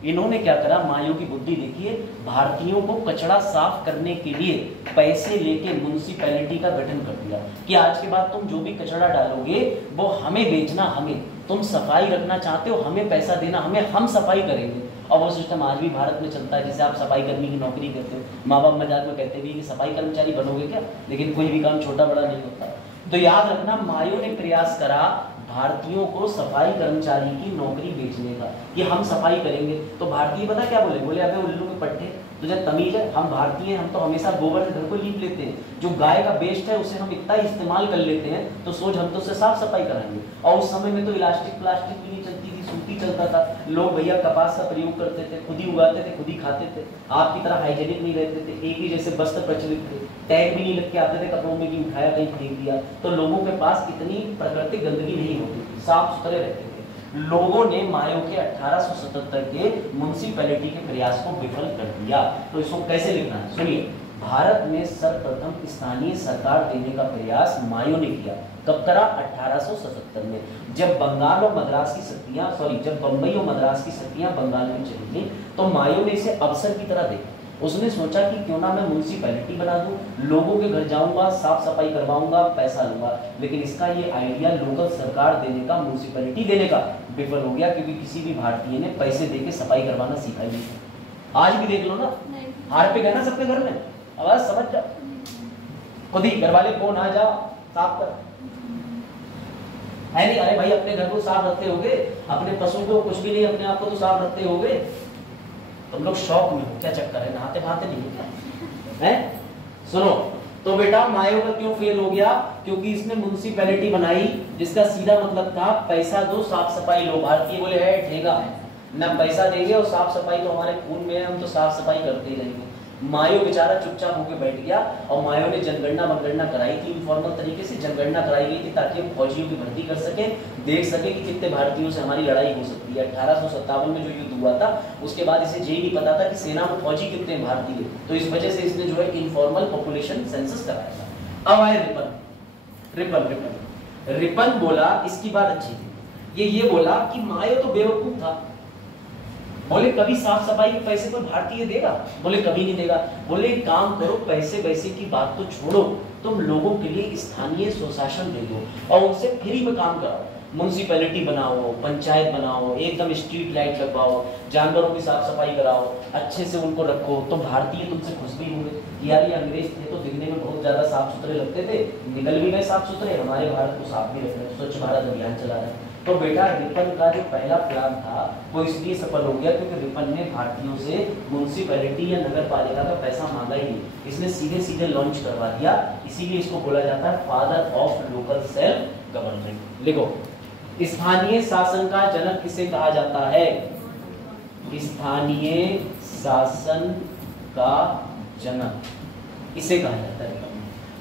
इन्होंने क्या करा, मायो की बुद्धि देखिए, भारतीयों को कचरा साफ करने के लिए पैसे लेके म्युनिसिपैलिटी का गठन कर दिया कि आज के बाद तुम जो भी कचरा डालोगे वो हमें बेचना, हमें, तुम सफाई रखना चाहते हो हमें पैसा देना, हमें, हम सफाई करेंगे। और वो सिस्टम आज भी भारत में चलता है, जैसे आप सफाई कर्मी की नौकरी करते हो, माँ बाप मजाक में कहते भी कि सफाई कर्मचारी बनोगे क्या, लेकिन कोई भी काम छोटा बड़ा नहीं होता। तो याद रखना, मायो ने प्रयास करा भारतीयों को सफाई कर्मचारी की नौकरी बेचने का, कि हम सफाई करेंगे। तो भारतीय पता क्या बोले, बोले अबे उल्लू के पट्टे, तुझे तमीज है, हम भारतीय, हम तो हमेशा गोबर से घर को लीप लेते हैं, जो गाय का वेस्ट है उसे हम इतना इस्तेमाल कर लेते हैं, तो सोच हम तो उससे साफ सफाई कराएंगे। और उस समय में तो इलास्टिक प्लास्टिक भी नहीं चलती थी, सूती चलता था, लोग भैया कपास का प्रयोग करते थे, खुद ही उगाते थे, खुद ही खाते थे, आपकी तरह हाइजेनिक नहीं रहते थे, एक ही जैसे वस्त्र प्रचलित थे, टैग भी नहीं लग के आते थे कपड़ों में कि उठाया कहीं फेंक दिया, तो लोगों के पास इतनी प्राकृतिक गंदगी नहीं होती थी, साफ सुथरे रहते थे। लोगों ने मायो के 1877 के म्युनिसिपैलिटी के प्रयास को विफल कर दिया। तो इसको कैसे लिखना है, सुनिए। भारत में सर्वप्रथम स्थानीय सरकार देने का प्रयास मायो ने किया, कब करा, 1877 में, जब बंगाल और मद्रास की शक्तियां, जब बंबई और मद्रास की शक्तियां बंगाल में चली गई, तो मायो ने इसे अवसर की तरह देखा। उसने सोचा कि क्यों ना मैं म्युनिसिपैलिटी बना दूं, लोगों के घर जाऊंगा, साफ सफाई करवाऊंगा, पैसा लूंगा। लेकिन इसका ये आइडिया लोकल सरकार देने का, म्युनिसिपैलिटी देने का विफल हो गया, क्योंकि किसी भी भारतीय ने पैसे देके सफाई करवाना सीखा ही नहीं। आज भी देख लो ना, हार पे गए ना सबके घर में, आवाज समझ जाओ, खुद ही घर वाले फोन आ जाओ साफ कर, है नहीं, अरे भाई अपने घर को साफ रखते होगे, अपने पशु को कुछ भी नहीं, अपने आप को तो साफ रखते होगे। तुम लोग शौक में हो, क्या चक्कर है, नहाते नहाते नहीं क्या है। सुनो, तो बेटा मायो का क्यों फेल हो गया, क्योंकि इसने म्युनिसिपैलिटी बनाई जिसका सीधा मतलब था पैसा दो, साफ सफाई लो। भारतीय बोले है ठेगा है ना, पैसा देंगे और साफ सफाई तो हमारे खून में है, हम तो साफ सफाई करते ही रहेंगे। मायो बेचारा चुपचाप होकर बैठ गया, और मायो ने जनगणना वनगणना कराई थी, इनफॉर्मल तरीके से जनगणना कराई गई थी, ताकि हम फौजियों की भर्ती कर सके, देख सके कि कितने भारतीयों से हमारी लड़ाई हो सकती है। 1857 में जो युद्ध हुआ था, उसके बाद इसे ये नहीं पता था कि सेना में फौजी कितने भारतीय, तो इस वजह से इसने जो है इनफॉर्मल पॉपुलेशन सेंसस कराया था। अब आए रिपन बोला, इसकी बात अच्छी थी, ये बोला कि मायो तो बेवकूफ था, बोले कभी साफ सफाई के पैसे कोई भारतीय देगा, बोले कभी नहीं देगा। बोले काम करो, पैसे वैसे की बात तो छोड़ो, तुम लोगों के लिए स्थानीय स्वशासन दे दो और उनसे फ्री में काम कराओ। म्युनिसिपैलिटी बनाओ, पंचायत बनाओ, एकदम स्ट्रीट लाइट लगवाओ, जानवरों की साफ सफाई कराओ, अच्छे से उनको रखो, तो भारतीय तुमसे खुश भी होंगे कि यार ये अंग्रेज थे तो दिखने में बहुत ज्यादा साफ सुथरे लगते थे, निकल भी गए साफ सुथरे, हमारे भारत को साफ भी रख रहे हैं, स्वच्छ भारत अभियान चला रहे हैं। तो बेटा रिपन का जो पहला प्लान था वो इसलिए सफल हो गया क्योंकि रिपन ने भारतीयों से म्युनिसिपैलिटी या नगर पालिका का पैसा मांगा ही नहीं, इसने सीधे सीधे लॉन्च करवा दिया, इसीलिए इसको बोला जाता है father of local self government. लिखो, स्थानीय शासन का जनक किसे कहा जाता है? स्थानीय शासन का जनक इसे कहा जाता है,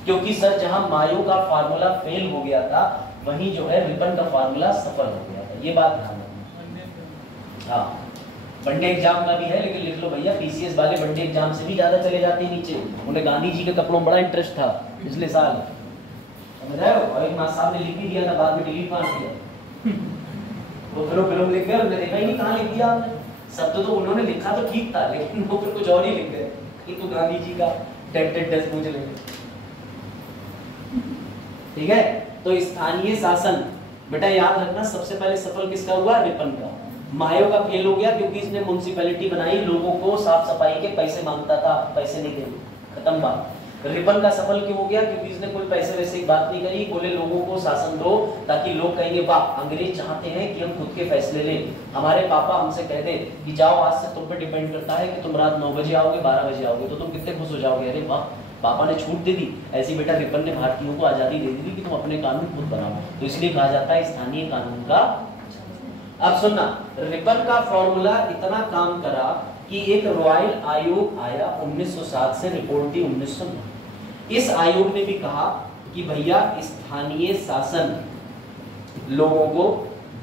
क्योंकि सर जहां मायो का फार्मूला फेल हो गया था वहीं जो है रिपन का फार्मूला सफल हो गया था, ये बात ध्यान रखना। हाँ, वनडे एग्जाम का भी है, लेकिन लिख लो भैया पीसीएस वाले वनडे एग्जाम से भी ज्यादा चले जाते हैं नीचे, उन्हें गांधी जी के कपड़ों में बड़ा इंटरेस्ट था पिछले साल, समझ आए हो? और एक मास्टर साहब ने लिख भी दिया था, बाद में डिलीट मार दिया, वो फिल्म लिख गए, उन्होंने देखा ही नहीं कहाँ लिख दिया आपने, शब्द तो उन्होंने लिखा तो ठीक था लेकिन वो फिर कुछ और ही लिख गए, ये तो गांधी जी का टेट पूछ लेंगे। ठीक है, तो स्थानीय शासन बेटा याद रखना सबसे पहले सफल किसका हुआ? रिपन का। मायो का फेल हो गया क्योंकि इसने म्युनिसिपैलिटी बनाई, लोगों को साफ सफाई के पैसे मांगता था, पैसे नहीं दे, खत्म बात। रिपन का सफल क्यों हो गया? क्योंकि इसने कोई पैसे वैसे की बात नहीं करी, बोले लोगों को शासन दो ताकि लोग कहेंगे वाह अंग्रेज चाहते हैं कि हम खुद के फैसले लें, हमारे पापा हमसे कह दे कि जाओ आज से तुम पे डिपेंड करता है कि तुम रात 9 बजे आओगे 12 बजे आओगे, तो तुम कितने खुश हो जाओगे, अरे वाह पापा ने छूट दे दी। ऐसी बेटा रिपन ने भारतीयों को आजादी दे दी कि तुम अपने कानून खुद बनाओ, तो इसलिए कहा जाता है स्थानीय कानून का। अब सुनना, रिपन का फॉर्मूला इतना काम करा कि एक रॉयल आयोग आया 1907 से, रिपोर्ट दी 1909। इस आयोग ने भी कहा कि भैया स्थानीय शासन लोगों को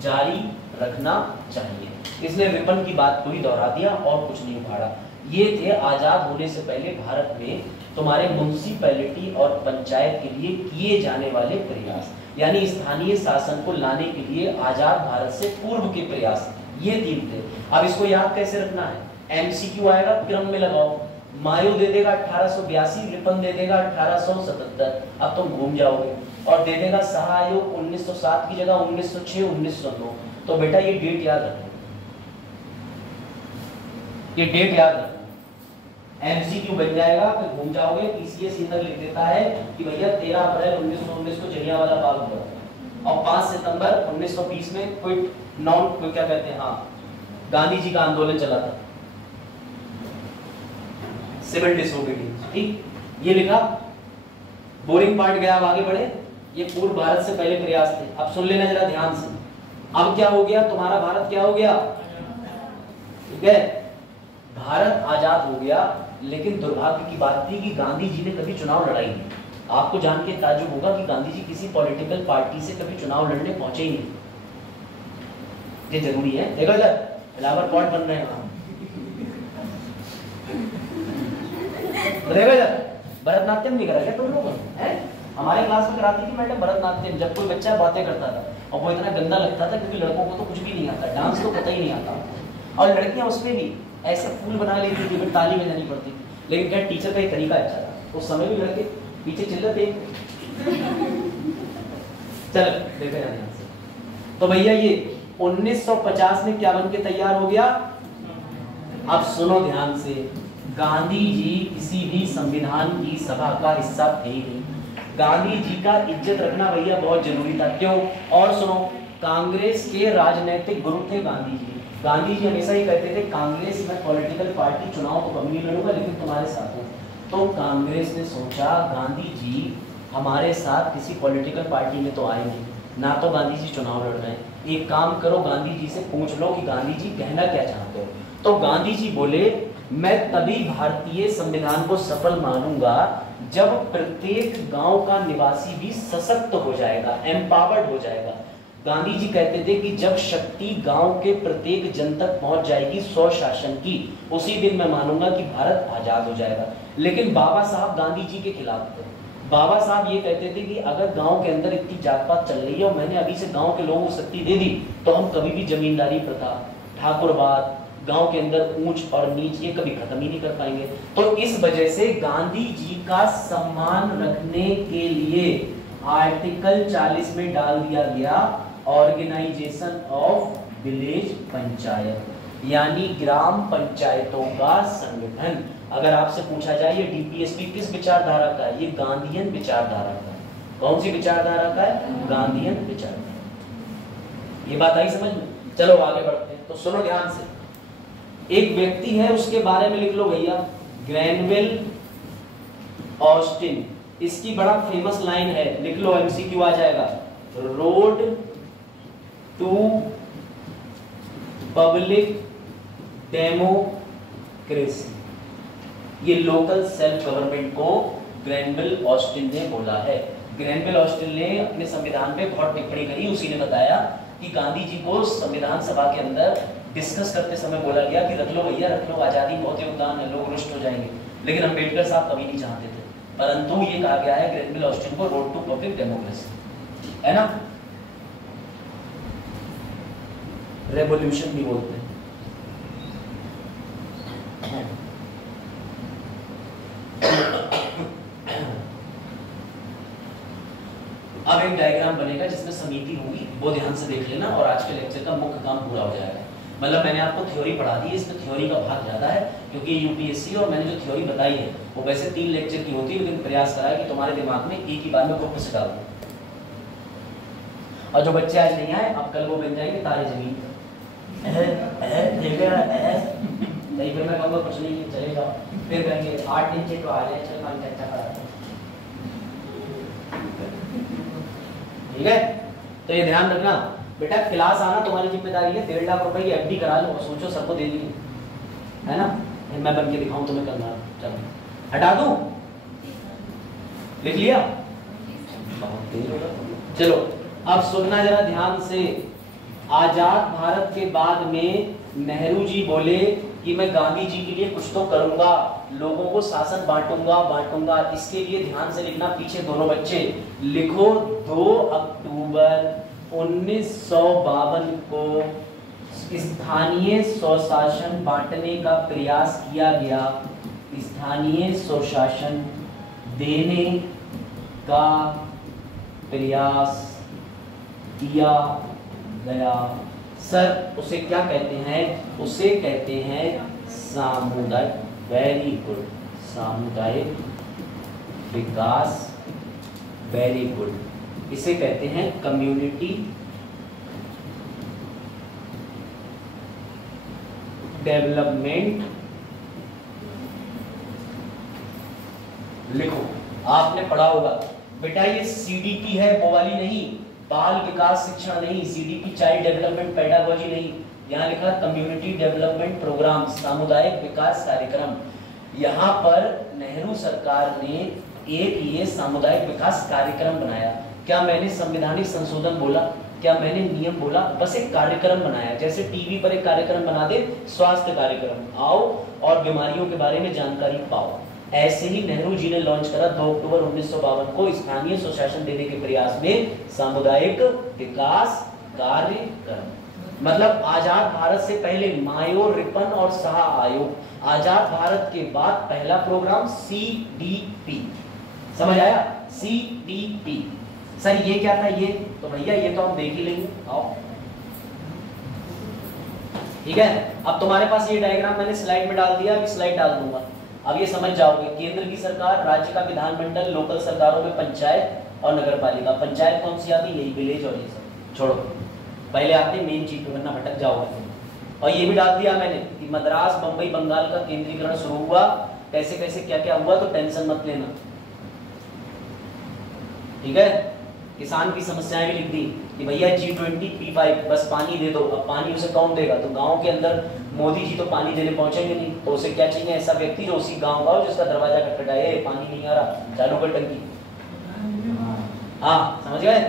जारी रखना चाहिए। इसने रिपन की बात को ही दोहरा दिया और कुछ नहीं उखाड़ा। ये थे आजाद होने से पहले भारत में तुम्हारे म्युनिसिपैलिटी और पंचायत के लिए किए जाने वाले प्रयास, यानी स्थानीय शासन को लाने के लिए आजाद भारत से पूर्व के प्रयास, ये 3 थे। अब इसको याद कैसे रखना है? एमसीक्यू आएगा, क्रम में लगाओ। मायो दे देगा 1882, रिपन दे देगा 1877, अब तुम घूम जाओगे, और दे देगा शाह आयोग 1907 की जगह 1906, 1909। तो बेटा ये डेट याद रखो, ये डेट याद रखो, एमसीक्यू बन जाएगा, फिर घूम जाओगे। पीसीएस इधर लिख देता है कि भैया 13 अप्रैल 1919 को जलियांवाला बाग हुआ और 5 सितंबर 1920 में कोई क्या कहते हैं, हाँ, गांधी जी का आंदोलन चला था, सिविल डिसोबीडियंस। ठीक, ये लिखा, बोरिंग पार्ट गया, अब आगे बढ़े। ये पूर्व भारत से पहले प्रयास थे। अब सुन लेना जरा ध्यान से, अब क्या हो गया, तुम्हारा भारत क्या हो गया? ठीक है, भारत आजाद हो गया, लेकिन दुर्भाग्य की बात थी कि गांधी जी ने कभी चुनाव लड़ा ही नहीं। आपको जान के ताज्जुब होगा कि गांधी जी किसी पॉलिटिकल पार्टी से कभी चुनाव लड़ने पहुंचे ही नहीं। ये जरूरी है, देखो इधर फ्लावर पॉट बन रहे हैं वहां, देखो इधर भरतनाट्यम नहीं करा क्या तुम लोग? हमारे क्लास में कराती थी मैडम भरतनाट्यम, जब कोई बच्चा बातें करता था और वो इतना गंदा लगता था क्योंकि लड़कों को तो कुछ भी नहीं आता, डांस तो पता ही नहीं आता, और लड़कियां उसमें भी ऐसे फूल बना लेती थी, फिर ताली बजानी पड़ती थी। लेकिन क्या टीचर का एक तरीका अच्छा था, उस समय भी लड़के पीछे चिल्लाते चल देखो ध्यान से। तो भैया ये 1950 में क्या बन के तैयार हो गया? अब सुनो ध्यान से, गांधी जी किसी भी संविधान की सभा का हिस्सा थे ही नहीं। गांधी जी का इज्जत रखना भैया बहुत जरूरी था। क्यों? और सुनो, कांग्रेस के राजनीतिक गुरु थे गांधी जी। गांधी जी हमेशा ही कहते थे कांग्रेस में पॉलिटिकल पार्टी चुनाव तो कभी नहीं लड़ूंगा लेकिन तुम्हारे साथ हूं। तो कांग्रेस ने सोचा गांधी जी हमारे साथ किसी पॉलिटिकल पार्टी में तो आए नहीं, ना तो गांधी जी चुनाव लड़ रहे हैं, एक काम करो गांधी जी से पूछ लो कि गांधी जी कहना क्या चाहते हो। तो गांधी जी बोले मैं तभी भारतीय संविधान को सफल मानूंगा जब प्रत्येक गांव का निवासी भी सशक्त हो जाएगा, एम्पावर्ड हो जाएगा। गांधी जी कहते थे कि जब शक्ति गांव के प्रत्येक जन तक पहुंच जाएगी स्वशासन की, उसी दिन मैं मानूंगा कि भारत आजाद हो जाएगा। लेकिन बाबा साहब गांधी जी के खिलाफ थे। बाबा साहब ये कहते थे कि अगर गांव के अंदर इतनी जात पात चल रही है और मैंने अभी से गांव के लोगों को शक्ति दे दी तो हम कभी भी जमींदारी प्रथा, ठाकुरवाद, गांव के अंदर ऊंच और नीच ये कभी खत्म ही नहीं कर पाएंगे। तो इस वजह से गांधी जी का सम्मान रखने के लिए आर्टिकल 40 में डाल दिया गया ऑर्गेनाइजेशन ऑफ विलेज पंचायत, यानी ग्राम पंचायतों का संगठन। अगर आपसे पूछा जाए ये डीपीएसपी किस विचारधारा का है, ये गांधीयन विचारधारा का है। कौन सी विचारधारा का है? गांधीयन विचारधारा। ये बात आई समझ में? चलो आगे बढ़ते हैं। तो सुनो ध्यान से, एक व्यक्ति है उसके बारे में लिख लो भैया, ग्रैनविल ऑस्टिन। इसकी बड़ा फेमस लाइन है, लिख लो, एमसीक्यू आ जाएगा, रोड टू पब्लिक डेमोक्रेसी। ये लोकल सेल्फ गवर्नमेंट को ग्रैनविल ऑस्टिन ने बोला है। ग्रैनविल ऑस्टिन ने अपने संविधान पे बहुत टिप्पणी करी। उसी ने बताया कि गांधी जी को संविधान सभा के अंदर डिस्कस करते समय बोला गया कि रख लो भैया रख लो, आजादी बहुत योगदान है, लोग रुष्ट हो जाएंगे। लेकिन अम्बेडकर साहब कभी नहीं चाहते थे, परंतु ये कहा गया है ग्रैनविल ऑस्टिन को, रोड टू पब्लिक डेमोक्रेसी, है ना, रेवोल्यूशन भी बोलते हैं। अब एक डायग्राम बनेगा जिसमें समिति होगी, वो ध्यान से देख लेना और आज के लेक्चर का मुख्य काम पूरा हो जाएगा। मतलब मैंने आपको थ्योरी पढ़ा दी है, इसमें थ्योरी का भाग ज्यादा है क्योंकि यूपीएससी और मैंने जो थ्योरी बताई है वो वैसे 3 लेक्चर की होती है, लेकिन प्रयास करा है कि तुम्हारे दिमाग में एक ही बार में खूब से डाल दूं। और जो बच्चे आज नहीं आए, अब कल वो बन जाएंगे तारे जमीन पर। नहीं फिर मैं कहूँगा कुछ नहीं चले जाओ, फिर कहेंगे 8 दिन से तो आ जाए, चल मान अच्छा करा। ठीक है, तो ये ध्यान रखना बेटा, क्लास आना तुम्हारी जिम्मेदारी है। 1.5 लाख रुपए की एफडी करा लो और सोचो सबको दे दी, है ना। मैं बन के दिखाऊं तुम्हें करना, चलो हटा दूं, लिख लिया, चलो अब सुनना जरा ध्यान से। आजाद भारत के बाद में नेहरू जी बोले कि मैं गांधी जी के लिए कुछ तो करूंगा, लोगों को शासन बांटूंगा। इसके लिए ध्यान से लिखना, पीछे दोनों बच्चे लिखो, 2 अक्टूबर 1952 को स्थानीय स्वशासन बांटने का प्रयास किया गया, स्थानीय स्वशासन देने का प्रयास किया गया। सर उसे क्या कहते हैं? उसे कहते हैं सामुदायिक, वेरी गुड, सामुदायिक विकास, वेरी गुड। इसे कहते हैं कम्युनिटी डेवलपमेंट। लिखो, आपने पढ़ा होगा बेटा, ये सीडीपी है, वो वाली नहीं, बाल विकास शिक्षण नहीं, सीडीपी चाइल्ड डेवलपमेंट पेडागोजी नहीं, यहाँ लिखा कम्युनिटी डेवलपमेंट प्रोग्राम, सामुदायिक विकास कार्यक्रम। यहाँ पर नेहरू सरकार ने एक ये सामुदायिक विकास कार्यक्रम बनाया। क्या मैंने संवैधानिक संशोधन बोला? क्या मैंने नियम बोला? बस एक कार्यक्रम बनाया, जैसे टीवी पर एक कार्यक्रम बना दे, स्वास्थ्य कार्यक्रम, आओ और बीमारियों के बारे में जानकारी पाओ। ऐसे ही नेहरू जी ने लॉन्च करा 2 अक्टूबर 1952 को स्थानीय स्वशासन देने के प्रयास में सामुदायिक विकास कार्यक्रम। मतलब आजाद भारत से पहले मायो, रिपन और शाह आयोग, आजाद भारत के बाद पहला प्रोग्राम सीडीपी, समझ आया? सीडीपी। सर ये क्या था? ये तो भैया ये तो हम देख ही लेंगे, आओ। ठीक है, अब तुम्हारे पास ये डायग्राम मैंने स्लाइड में डाल दिया, अभी स्लाइड डाल दूंगा, अब ये समझ जाओगे। केंद्र की सरकार, राज्य का विधानमंडल, लोकल सरकारों में पंचायत और नगरपालिका। पंचायत कौन सी आती? यही विलेज और ये सब छोड़ो, पहले आते मेन चीज पे, वरना भटक जाओगे। और ये भी डाल दिया मैंने कि मद्रास, बंबई, बंगाल का केंद्रीकरण शुरू हुआ, कैसे कैसे क्या क्या हुआ, तो टेंशन मत लेना। ठीक है, किसान की समस्याएं भी लिख दी कि भैया G20 P5 बस पानी दे दो। अब पानी उसे कौन देगा? तो गांव के अंदर मोदी जी तो पानी देने पहुंचेंगे नहीं, तो उसे क्या चाहिए? ऐसा व्यक्ति जो उसी गांव का हो, जिसका दरवाजा खटखटाए, पानी नहीं आ रहा, चालू कर टंकी। हाँ समझ गए?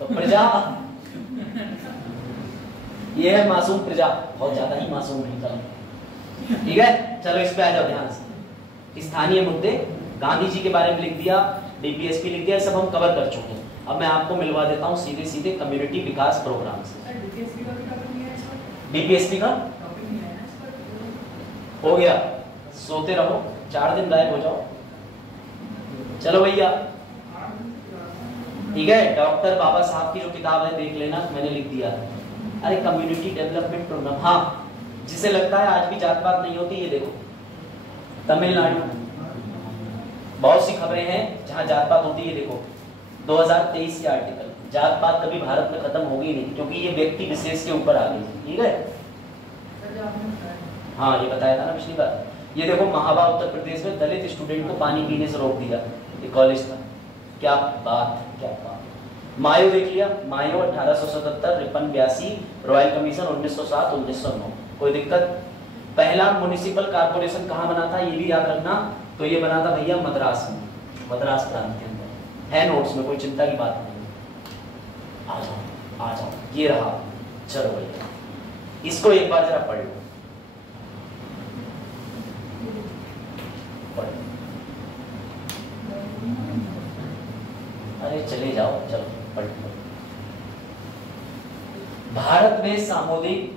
तो प्रजा, ये है मासूम प्रजा, बहुत ज्यादा ही मासूम है। ठीक है, चलो इस पे आ जाओ ध्यान से। स्थानीय मुद्दे, गांधी जी के बारे में लिख दिया, डीपीएसपी लिख दिया, सब हम कवर कर चुके हैं। अब मैं आपको मिलवा देता हूँ सीधे सीधे कम्युनिटी विकास प्रोग्राम से। डीपीएसपी का हो गया, सोते रहो, 4 दिन गायब हो जाओ। चलो भैया, ठीक है, डॉक्टर बाबा साहब की जो किताब है देख लेना, मैंने लिख दिया। अरे कम्युनिटी डेवलपमेंट प्रोग्राम, हाँ, जिसे लगता है आज भी जात पात नहीं होती, ये देखो तमिलनाडु, बहुत सी खबरें हैं जहां जात पात होती है। देखो 2023 के आर्टिकल, जात पात कभी भारत में खत्म होगी नहीं, क्योंकि ये व्यक्ति विशेष के ऊपर आ गई। ठीक है, हाँ ये बताया था ना पिछली बार। ये देखो महाबा उत्तर प्रदेश में दलित स्टूडेंट को पानी पीने से रोक दिया, ये कॉलेज था। क्या बात, क्या बात। मायो देख लिया, मायो 1877, रिपन 82, रॉयल कमीशन 1907 1909। कोई दिक्कत? पहला म्युनिसिपल कारपोरेशन कहाँ बना था, ये भी याद रखना। तो ये बना था भैया मद्रास में, मद्रास प्रांत के अंदर है, नोट्स में, कोई चिंता की बात नहीं। आ जाओ आ जाओ, ये रहा। चलो भैया इसको एक बार जरा पढ़ लो, अरे चले जाओ, चलो पढ़ लो। भारत में सामुदायिक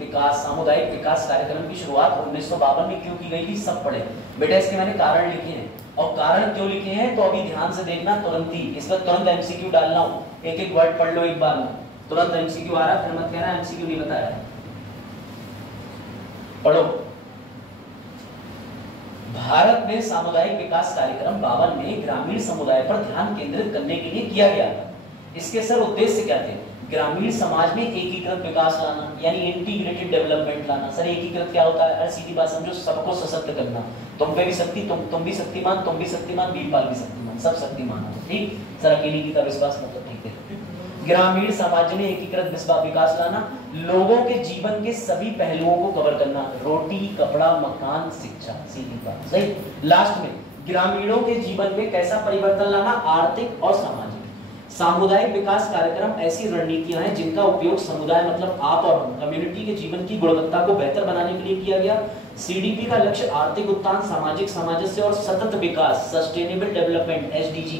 विकास कार्यक्रम की शुरुआत 1952 में क्यों की गई थी, सब पढ़े बेटा। इसके मैंने कारण लिखे हैं, और कारण क्यों लिखे हैं तो अभी ध्यान से देखना, तुरंत ही इसका तुरंत एमसीक्यू डालना हूं। एक एक वर्ड पढ़ लो एक बार में, तुरंत एमसीक्यू आ रहा, फिर मत कहना एमसीक्यू नहीं बताया। पढ़ो। भारत में सामुदायिक विकास कार्यक्रम 52 में ग्रामीण समुदाय पर ध्यान केंद्रित करने के लिए किया गया था। इसके सर उद्देश्य क्या थे? ग्रामीण समाज में एकीकृत विकास लाना, यानी इंटीग्रेटेड डेवलपमेंट लाना। सर एकीकृत क्या होता है? अरे सीधी बात समझो, सबको सशक्त करना। तुम पे भी शक्ति, तुम भी शक्तिमान, तुम भी शक्तिमान, बीरपाल भी शक्तिमान, सब शक्तिमान हो। ठीक सर, अकेली की का विश्वास मतलब ठीक है। ग्रामीण समाज में एकीकृत विकास लाना, लोगों के जीवन के सभी पहलुओं को कवर करना, रोटी, कपड़ा, मकान, शिक्षा, सीधी बात सही। लास्ट में ग्रामीणों के जीवन में कैसा परिवर्तन लाना? आर्थिक और सामाजिक। सामुदायिक विकास कार्यक्रम ऐसी रणनीतियां हैं जिनका उपयोग समुदाय मतलब आप और हम, कम्युनिटी के जीवन की गुणवत्ता को बेहतर बनाने के लिए किया गया। सीडीपी का लक्ष्य आर्थिक उत्थान, सामाजिक सामंजस्य और सतत विकास, सस्टेनेबल डेवलपमेंट एसडीजी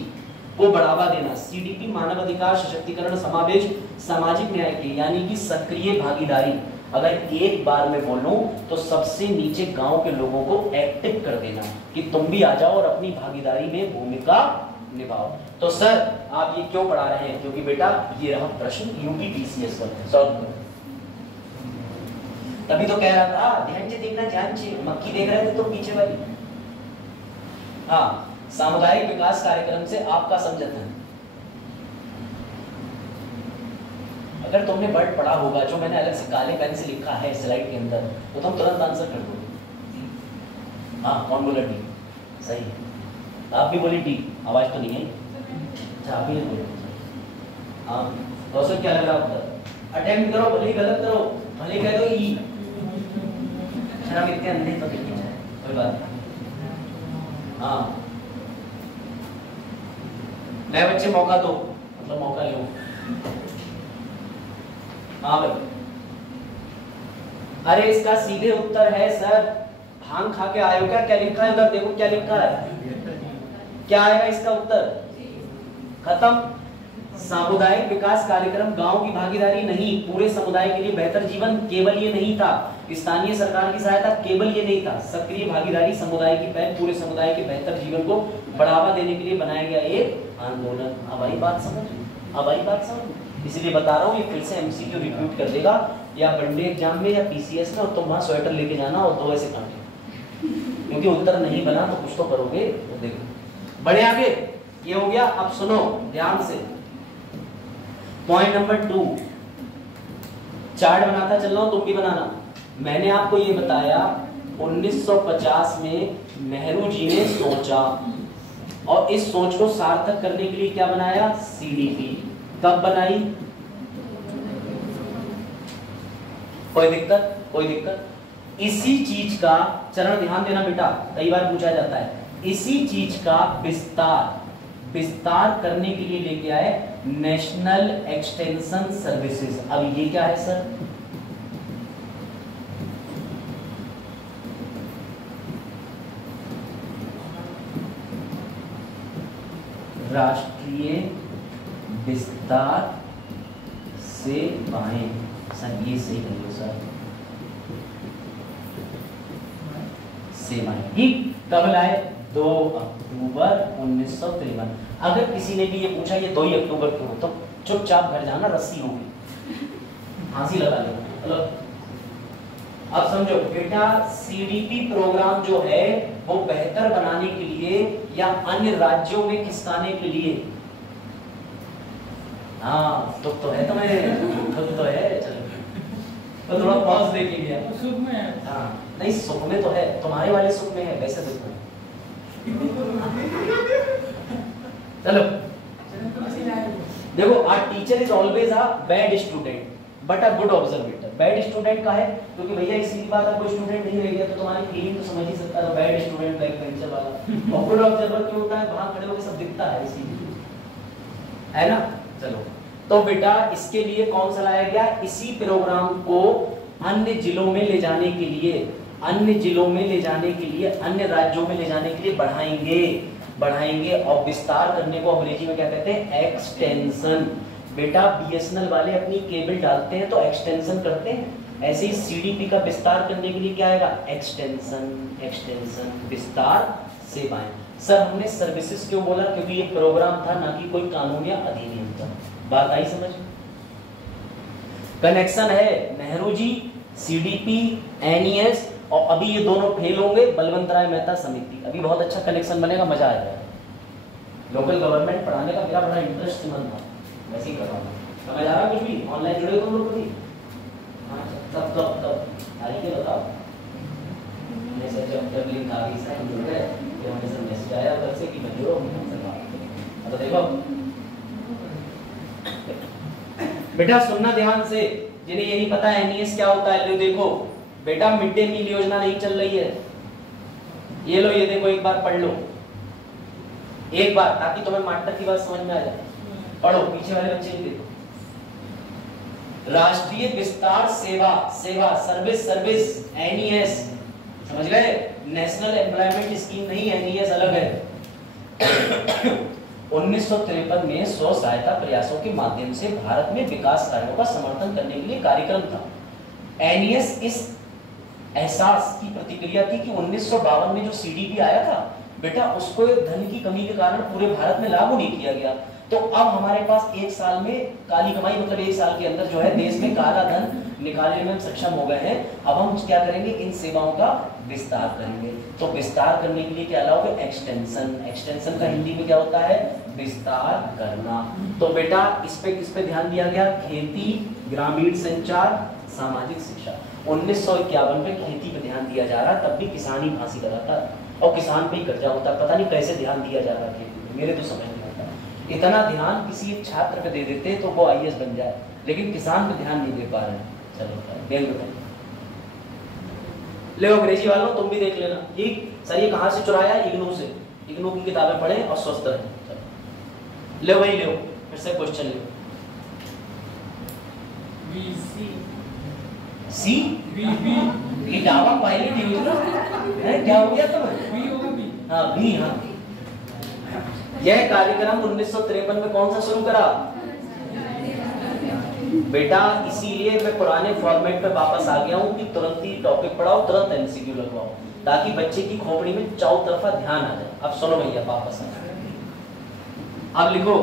को बढ़ावा देना। सीडीपी मानव अधिकार, सशक्तिकरण, समावेश, सामाजिक न्याय की यानी कि सक्रिय भागीदारी। अगर एक बार में बोलूं तो सबसे नीचे गांव के लोगों को एक्टिव कर देना कि तुम भी आ जाओ और अपनी भागीदारी में भूमिका निभाओ। तो सर आप ये क्यों पढ़ा रहे हैं? क्योंकि बेटा ये रहा प्रश्न यूपीपीसीएस का, सॉल्व करो। तभी तो कह रहा था ध्यान से देखना, ध्यान से। मक्खी देख रहे थे तो पीछे वाली। हाँ, सामुदायिक विकास कार्यक्रम से आपका समझना है। अगर तुमने वर्ड पढ़ा होगा जो मैंने अलग से काले पेन से लिखा है स्लाइड के अंदर, तो तुम तुरंत आंसर कर दोगे। हाँ, कौन बोला डी? सही है, आप भी बोली डी, आवाज तो नहीं है। अच्छा आप भी नहीं बोले। हाँ दोस्तों, क्या लग रहा है? अटेम्प्ट करो, भले ही गलत करो, भले कह दो ई। हम इतने अंधे तो नहीं है, कोई बात नहीं। हाँ नए बच्चे मौका दो, मतलब मौका लो। हाँ भाई, अरे इसका सीधे उत्तर है सर, भांग खा के आए हो क्या? क्या लिखा है उधर? देखो क्या लिखा है, क्या आएगा इसका उत्तर? खत्म। सामुदायिक विकास कार्यक्रम गांव की भागीदारी नहीं, पूरे समुदाय के लिए बेहतर जीवन। केवल ये नहीं था, स्थानीय सरकार की सहायता, केवल ये नहीं था, सक्रिय भागीदारी, समुदाय की पहल, पूरे समुदाय के बेहतर जीवन को बढ़ावा देने के लिए बनाया गया एक आंदोलन। अब आई बात समझ, अब आई बात समझ। इसलिए बता रहा हूँ, ये फिर से एमसीक्यू रिपीट कर देगा या वनडे एग्जाम में या पीसीएस में, और तुम वहां स्वेटर लेके जाना और दो ऐसे कांटे, क्योंकि उत्तर नहीं बना तो कुछ तो करोगे। तो देखो बढ़े आगे, ये हो गया। अब सुनो ध्यान से, पॉइंट नंबर 2, चार्ट बनाता चल रहा हूं, तुम भी बनाना। मैंने आपको ये बताया 1950 में नेहरू जी ने सोचा, और इस सोच को सार्थक करने के लिए क्या बनाया? सीडीपी। कब बनाई? कोई दिक्कत? कोई दिक्कत? इसी चीज का चरण ध्यान देना बेटा, कई बार पूछा जाता है। इसी चीज का विस्तार करने के लिए लेके आए नेशनल एक्सटेंशन सर्विसेज। अब ये क्या है सर? राष्ट्रीय विस्तार सेवाएं। सर ये सही करिए सर, सेवाएं। ठीक, कब लाए? 2 अक्टूबर 1953। अगर किसी ने भी ये पूछा ये 2 ही अक्टूबर क्यों है, तो चुपचाप घर जाना, रस्सी होगी, फांसी लगा लेना। चलो अब समझो बेटा, सीडीपी प्रोग्राम जो है वो बेहतर बनाने के लिए या अन्य राज्यों में खिसकाने के लिए, हाँ दुख तो है तुम्हें, दुख तो है, चलो तो थोड़ा पॉज देके गया, सुख में है। हाँ नहीं सुख में तो है, तुम्हारे वाले सुख में है, वैसे दुख में। चलो देखो, a teacher is always a bad student but a good observer। Bad student का है क्योंकि भैया इसी की बात है, कोई स्टूडेंट नहीं रह गया तो तुम्हारी फीलिंग तो समझ ही सकता है, बैड स्टूडेंट बैक बेंचर वाला। और गुड ऑब्जर्वर क्यों होता है, वहां खड़े होकर सब दिखता है इसीलिए, है ना। चलो तो बेटा इसके लिए कौन सा लाया गया, इसी प्रोग्राम को अन्य जिलों में ले जाने के लिए, अन्य जिलों में ले जाने के लिए, अन्य राज्यों में ले जाने के लिए बढ़ाएंगे और विस्तार करने को अंग्रेजी में क्या कहते हैं, एक्सटेंशन। बेटा बीएसएनएल वाले अपनी केबल डालते हैं तो एक्सटेंशन करते हैं, ऐसे ही सीडीपी का विस्तार करने के लिए क्या आएगा, एक्सटेंशन, विस्तार सेवाएं। सर हमने सर्विसेज क्यों बोला, क्योंकि ये प्रोग्राम था ना कि कोई कानून या अधिनियम था। बात आई समझ। कनेक्शन है नेहरू जी, सीडीपी, एनईएस, और अभी ये दोनों फेल होंगे, बलवंत राय मेहता समिति। अभी बहुत अच्छा कनेक्शन बनेगा, मजा आएगा। लोकल गवर्नमेंट पढ़ाने का मेरा बड़ा इंटरेस्ट मन था, वैसे ही कर रहा हूँ। समझ आ रहा कुछ भी, ऑनलाइन जुड़े तुम लोग भी? हाँ तब तारीख के बताओ। मैं सर जब लिंक आ गई सर हम जुड़ गए, फिर हमें सर मैसेज आया उधर से कि मैं जुड़ो, हमसे बात करें। तो देखो बेटा सुनना ध्यान से, जिन्हें ये नहीं पता एनईएस क्या होता है, लो देखो बेटा, मिड डे मील योजना नहीं चल रही है, ये लो ये देखो, एक बार पढ़ लो, एक बार, ताकि तुम्हें मास्टर की बात समझ में आ जाए। पढ़ो, पीछे वाले बच्चे भी देखो। राष्ट्रीय विस्तार सेवा सर्विस एनईएस, समझ गए। नेशनल एम्प्लॉयमेंट स्कीम नहीं, एनईएस अलग है। 1953 में स्व सहायता प्रयासों के माध्यम से भारत में विकास कार्यों का समर्थन करने के लिए कार्यक्रम था। एनईएस इस एहसास की प्रतिक्रिया थी कि 1952 में जो सीडीपी आया था बेटा, उसको धन की कमी के कारण पूरे भारत में लागू नहीं किया गया। तो अब हमारे पास एक साल में काली कमाई, मतलब एक साल के अंदर जो है देश में काला धन निकालने में हम सक्षम हो गए हैं। अब हम क्या करेंगे, इन सेवाओं का विस्तार करेंगे। तो विस्तार करने के लिए क्या लाओगे, एक्सटेंशन का हिंदी में क्या होता है, विस्तार करना। तो बेटा इस पे ध्यान दिया गया, खेती, ग्रामीण संचार, सामाजिक शिक्षा। 1951 में खेती पे ध्यान दिया जा रहा, तब भी किसान ही फांसी लगाता और किसान पे ही कर्जा होता। पता नहीं कैसे ध्यान दिया जा रहा खेती पे, मेरे तो समझ नहीं आता। इतना ध्यान किसी एक छात्र पे दे देते तो वो आईएएस बन जाए, लेकिन किसान पे ध्यान नहीं दे पा रहे। चलो देख लो, ले अंग्रेजी वालों तुम भी देख लेना। ठीक सर, ये कहाँ से चुराया, इग्नू से। इग्नू की किताबें पढ़े और स्वस्थ रहें। ले वही ले, फिर से क्वेश्चन ले। सी गिटावा पायलट यूज ना है, क्या हो गया तुम्हें? हाँ बी, हाँ। यह कार्यक्रम 1953 में कौन सा शुरू करा बेटा? इसीलिए मैं पुराने फॉर्मेट पे वापस आ गया हूँ कि तुरंत ही टॉपिक पढ़ाओ, तुरंत एमसीक्यू लगवाओ, ताकि बच्चे की खोपड़ी में चारों तरफा ध्यान आ जाए। अब सुनो भैया, वापस अब लिखो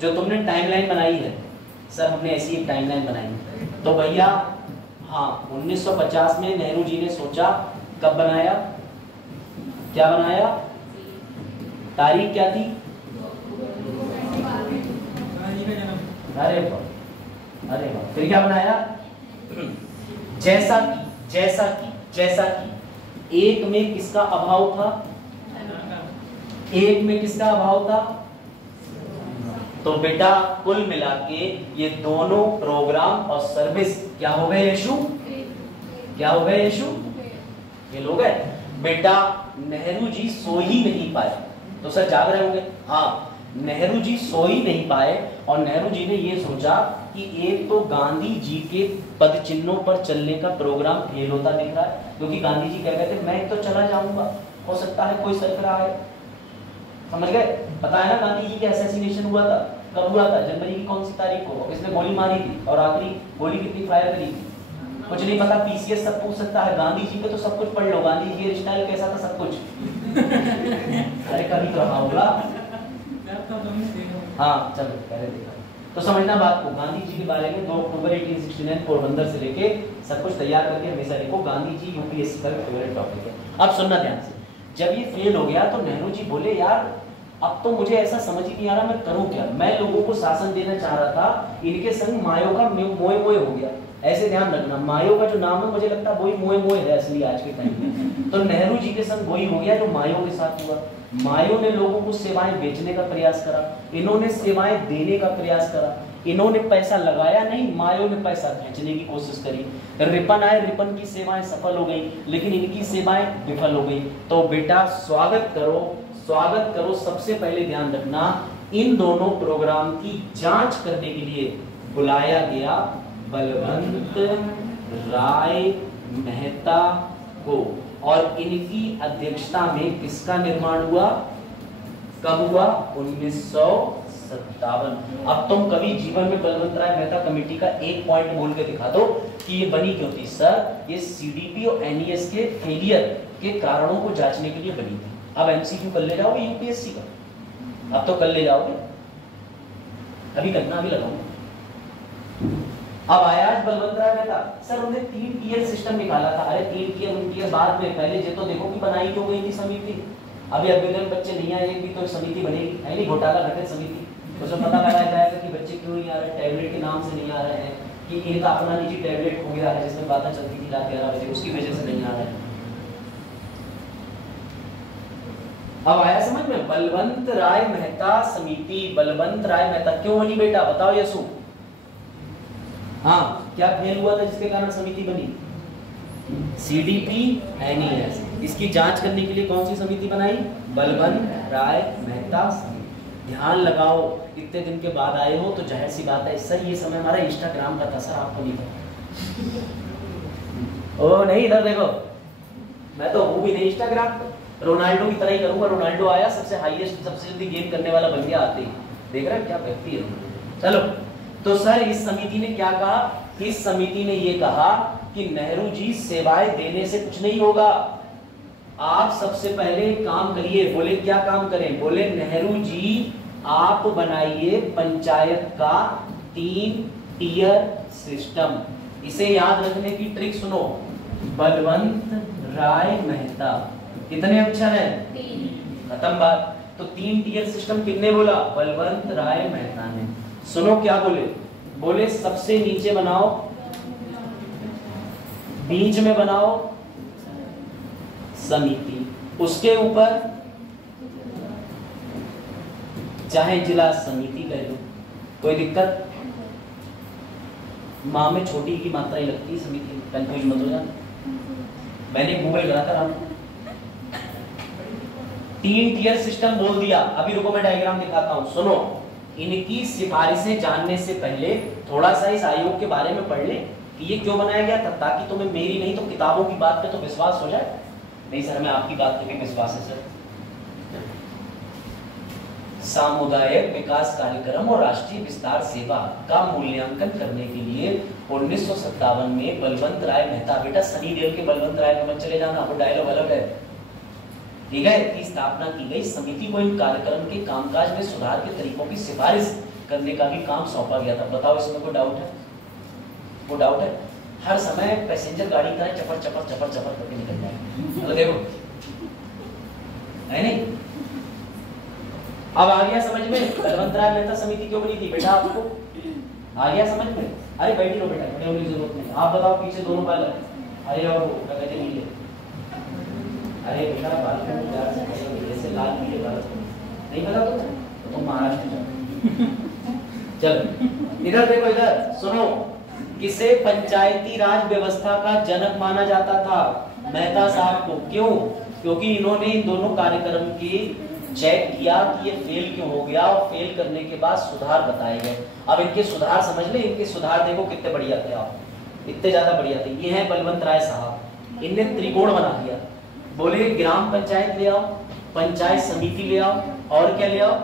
जो तुमने टाइमलाइन बनाई है। सर हमने ऐसी एक टाइमलाइन बनाई, तो भैया हाँ 1950 में नेहरू जी ने सोचा, कब बनाया, क्या बनाया, तारीख क्या थी? अरे वाह, फिर क्या बनाया? जैसा कि एक में किसका अभाव था, एक में किसका अभाव था? तो बेटा कुल मिला के ये दोनों प्रोग्राम और सर्विस क्या हो गए यशु? क्या हो गए यशु? ये लोग है बेटा। नेहरू जी सो ही नहीं पाए, तो सर जाग रहे होंगे। हाँ, नेहरू जी सो ही नहीं पाए और नेहरू जी ने ये सोचा कि एक तो गांधी जी के पद चिन्हों पर चलने का प्रोग्राम फेल होता दिख रहा है, क्योंकि गांधी जी कह रहे थे मैं तो चला जाऊंगा, हो सकता है कोई सरकार आए। समझ गए? पता है ना गांधी जी का असैसिनेशन हुआ था, कब हुआ था? जनवरी की कौन सी तारीख को? किसने गोली मारी थी और आखिरी गोली कितनी फायर करी थी? कुछ नहीं पता, पीसीएस सब पूछ सकता है। गांधी जी पे तो सब कुछ पढ़ लो, गांधी जी हेयर स्टाइल कैसा था, सब कुछ। अरे कभी तो रहा होगा। हाँ चलो पहले देखा तो समझना बात को। गांधी जी के बारे में 2 अक्टूबर 1869 पोरबंदर से लेके सब कुछ तैयार करके हमेशा लिखो। गांधी जी यूपीएससी का फेवरेट टॉपिक है। अब सुनना ध्यान से, जब ये फेल हो गया तो नेहरू जी बोले यार अब तो मुझे ऐसा समझ ही नहीं आ रहा मैं करूं क्या। मैं लोगों को शासन देना चाह रहा था, इनके संग मायो का मोए मोए हो गया। ऐसे ध्यान रखना, मायो का जो नाम है मुझे लगता है वही मोए मोए है असली आज के टाइम में। तो नेहरू जी के संग वही हो गया जो मायो के साथ हुआ। मायो ने लोगों को सेवाएं बेचने का प्रयास करा, इन्होंने सेवाएं देने का प्रयास करा। इन्होंने पैसा लगाया नहीं, मायो ने पैसा खींचने की कोशिश करी। रिपन आए, रिपन की सेवाएं सफल हो गई, लेकिन इनकी सेवाएं विफल हो गई। तो बेटा स्वागत करो। सबसे पहले ध्यान रखना, इन दोनों प्रोग्राम की जांच करने के लिए बुलाया गया बलवंत राय मेहता को, और इनकी अध्यक्षता में किसका निर्माण हुआ, कब हुआ, 1957। अब तुम कभी जीवन में बलवंत राय मेहता कमेटी का एक पॉइंट बोल के दिखा दो कि ये बनी क्यों थी। सर ये सीडीपी और एनईएस के फेलियर के कारणों को जांचने के लिए बनी थी। अब एमसीक्यू कर ले जाओगे यूपीएससी का, अब तो कर ले जाओगे, अभी करना, अभी लगाऊंगा। अब आया बलवंत राय मेहता, सर उन्होंने 3 टीयर सिस्टम निकाला था। अरे 3 टीयर बाद में, पहले ये तो देखो कि बनाई क्यों गई थी समिति। अभी अभ्युदय बच्चे नहीं आए, एक भी तो समिति बनेगी, है नहीं, घोटाला घटित समिति, उसमें पता लगाया जाएगा कि बच्चे क्यों नहीं आ रहे, टैबलेट के नाम से नहीं आ रहे हैं, कि इनका अपना निजी टैबलेट हो गया है जिसमें बातें चलती थी रात 11 बजे, उसकी वजह से नहीं आ रहे हैं। अब आया समझ में, बलवंत राय मेहता समिति। बलवंत राय मेहता क्यों बनी बेटा, बताओ यशु। हाँ, क्या फेल हुआ था जिसके कारण समिति बनी, सीडीपी एनईएस। इसकी जांच करने के लिए कौन सी समिति बनाई, बलवंत राय मेहता समिति। ध्यान लगाओ, इतने दिन के बाद आए हो तो जाहिर सी बात है सर ये समय हमारा इंस्टाग्राम का था सर, आपको नहीं पता। ओ नहीं, इधर देखो, मैं तो हूँ भी नहीं इंस्टाग्राम, रोनाल्डो की तरह ही करूंगा। रोनाल्डो आया सबसे हाईएस्ट, सबसे जल्दी गेम करने वाला बन गया आते ही। देख रहे हैं क्या व्यक्ति है। चलो, तो सर इस समिति ने क्या कहा, इस समिति ने ये कहा कि नेहरू जी सेवाएं देने से कुछ नहीं होगा, आप सबसे पहले काम करिए। बोले क्या काम करें, बोले नेहरू जी आप बनाइए पंचायत का 3 टीयर सिस्टम। इसे याद रखने की ट्रिक सुनो, बलवंत राय मेहता, कितने अक्षर है, 3, खत्म बात। तो 3 टीयर सिस्टम किसने बोला, बलवंत राय मेहता ने। सुनो क्या बोले, बोले सबसे नीचे बनाओ, बीच में बनाओ समिति, उसके ऊपर चाहे जिला समिति कह लो, कोई दिक्कत, माँ में छोटी की मात्रा ही लगती है समिति, कंफ्यूज मत हो जाना, मैंने गूगल करा था आपको। 3 टीयर सिस्टम बोल दिया। अभी रुको मैं डायग्राम दिखाता हूं, सुनो। इनकी सिफारिशें जानने से पहले थोड़ा सा इस आयोग के बारे में पढ़ ले कि ये क्यों बनाया गया था, ताकि तुम्हें मेरी नहीं तो किताबों की बात पे तो विश्वास हो जाए। नहीं सर हमें आपकी बात पे भी विश्वास है सर। सामुदायिक विकास कार्यक्रम और राष्ट्रीय विस्तार सेवा का मूल्यांकन करने के लिए 1957 में बलवंत राय मेहता, बेटा सनी देओल के बलवंत राय में मत चले जाना, वो डायलॉग अलग है, ठीक है, की स्थापना की गई। समिति को इन कार्यक्रम के कामकाज में सुधार के तरीकों की सिफारिश करने का भी काम सौंपा गया था। बताओ इसमें कोई डाउट है, वो डाउट है, हर समय पैसेंजर गाड़ी का चपर चपर चपर चपर करके निकल जाए, तो देखो है नहीं। अब आ गया समझ में बलवंत राय मेहता समिति क्यों बनी थी बेटा, आपको आ गया समझ में। अरे बैठी लो बेटा, खड़े होने की जरूरत नहीं। आप बताओ पीछे दोनों बाल, अरे और वो क्या कहते नीले, अरे बेटा बाल को प्यार से जैसे लाल पीले बाल नहीं पता तो तुम महाराष्ट्र जाओ। चलो इधर देखो, इधर सुनो, किसे पंचायती राज व्यवस्था का जनक माना जाता था, मेहता साहब को। क्यों, क्योंकि इन्होंने इन दोनों कार्यक्रम की चेक किया कि ये फेल क्यों हो गया, और फेल करने के बाद सुधार बताए गए। अब इनके सुधार समझ ले, इनके सुधार देखो कितने बढ़िया थे, आप इतने ज्यादा बढ़िया थे। ये हैं बलवंत राय साहब, इनने त्रिकोण बना दिया, बोले ग्राम पंचायत ले आओ, पंचायत समिति ले आओ, और क्या ले आओ,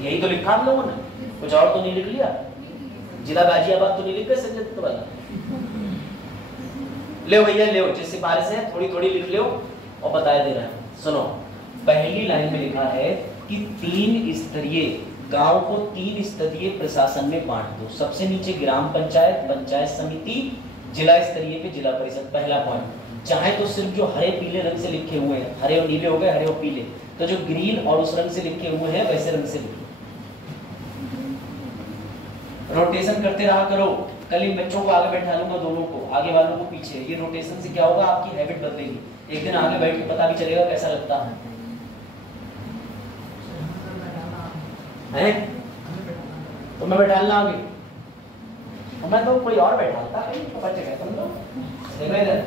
यही तो लिखा आप लोगों ने, कुछ और तो नहीं लिख लिया, जिला गाजियाबाद तो नहीं लिख गए संजय दत्त वाला। ले भैया ले, जिस सिफारिश है थोड़ी थोड़ी लिख लो और बताए दे रहे हैं। सुनो, पहली लाइन में लिखा है कि 3 स्तरीय गांव को 3 स्तरीय प्रशासन में बांट दो। सबसे नीचे ग्राम पंचायत, पंचायत समिति, जिला स्तरीय पे जिला परिषद। पहला पॉइंट, चाहे तो सिर्फ जो हरे पीले रंग से लिखे हुए हैं, हरे और नीले हो गए, हरे और पीले, तो जो ग्रीन और उस रंग से लिखे हुए हैं वैसे रंग से लिखे। रोटेशन करते रहा करो। कल इन बच्चों को आगे बैठा लूंगा, दोनों को, आगे वालों को पीछे। ये रोटेशन से क्या होगा, आपकी हैबिट बदलेगी। एक दिन आगे बैठ के पता भी चलेगा कैसा लगता है। तो मैं बैठालना आगे, तो मैं तो कोई और बैठाता कहीं तो बच्चे कहते तुम लोग देखो इधर।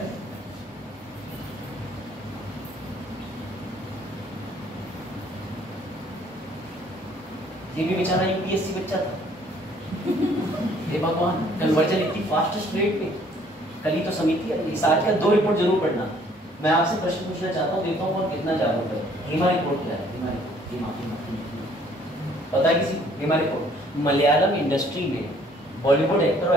ये भी बेचारा यूपीएससी बच्चा था। हे भगवान, कन्वर्जन इतनी फास्टेस्ट रेट में। कल ही तो समिति है, इस आज का 2 रिपोर्ट जरूर पढ़ना। मैं आपसे प्रश्न पूछना चाहता हूँ, देखता हूँ कौन कितना जागरूक है। हेमा रिपोर्ट क्या है? हेमा रिपोर्ट पता है किसी को? हेमा रिपोर्ट मलयालम इंडस्ट्री में बॉलीवुड एक्टर और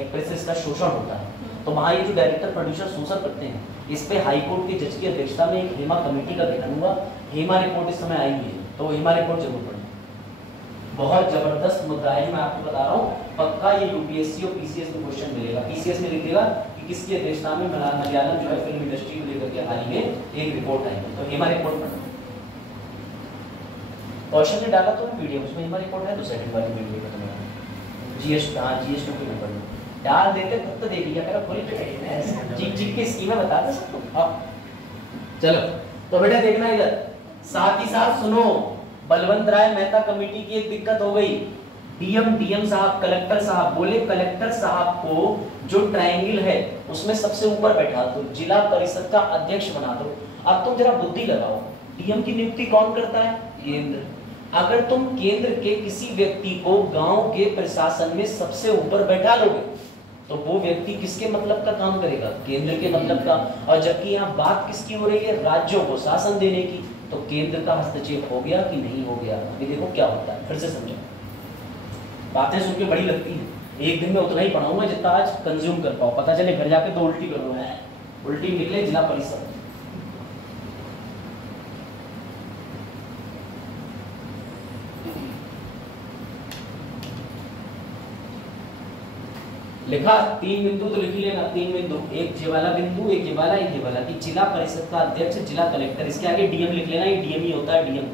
एक्ट्रेसेस का शोषण होता है, तो वहाँ ये जो डायरेक्टर प्रोड्यूसर शोषण करते हैं, इस पे हाई कोर्ट के जज की अध्यक्षता में एक हेमा कमेटी का गठन हुआ। हेमा रिपोर्ट इस समय आई है, तो हेमा रिपोर्ट जरूर पढ़ना। बहुत जबरदस्त मुद्दा है, मैं आपको बता रहा हूँ। पक्का ये यूपीएससी और पीसीएस में क्वेश्चन मिलेगा। पीसीएस में लिखेगा कि किसकी अध्यक्षता में मलयालम जो है फिल्म इंडस्ट्री को लेकर के हाल ही में एक रिपोर्ट आई है, तो हेमा रिपोर्ट पढ़ना। क्वेश्चन ने डाला तो पीडीएफ उसमें हेमा रिपोर्ट है, तो सेकंड वाली वीडियो का तुम्हारा जीएस, हाँ जीएस को भी पढ़ना। डाल देते तब तो दे दिया मेरा पूरी जी की स्कीमें बता दे सबको। चलो तो बेटा देखना इधर, साथ ही साथ सुनो, बलवंत राय मेहता कमेटी की एक दिक्कत हो गई। डीएम साहब, कलेक्टर साहब बोले कलेक्टर साहब को जो ट्रायंगल है उसमें सबसे ऊपर बैठा दो, जिला परिषद का अध्यक्ष बना दो। अब तुम जरा बुद्धि लगाओ, डीएम की नियुक्ति कौन करता है? केंद्र। अगर तुम केंद्र के किसी व्यक्ति को गांव के प्रशासन में सबसे ऊपर बैठा लोगे तो वो व्यक्ति किसके मतलब का काम करेगा? केंद्र के मतलब का। और जबकि यहाँ बात किसकी हो रही है? राज्यों को शासन देने की। तो केंद्र का हस्तक्षेप हो गया कि नहीं हो गया? अभी देखो क्या होता है, फिर से समझो। बातें सुन के बड़ी लगती हैं, एक दिन में उतना ही पढ़ाऊंगा जितना आज कंज्यूम कर पाओ। पता चले घर जाके तो उल्टी करूंगा, उल्टी निकले जिला परिषद। लिखा 3 बिंदु तो लिख लेना, 3 बिंदु, एक ये वाला बिंदु, एक ये वाला, एक ये वाला, कि जिला परिषद का अध्यक्ष, जिला कलेक्टर, इसके आगे डीएम लिख लेना, ये डीएम ही होता है, डीएम।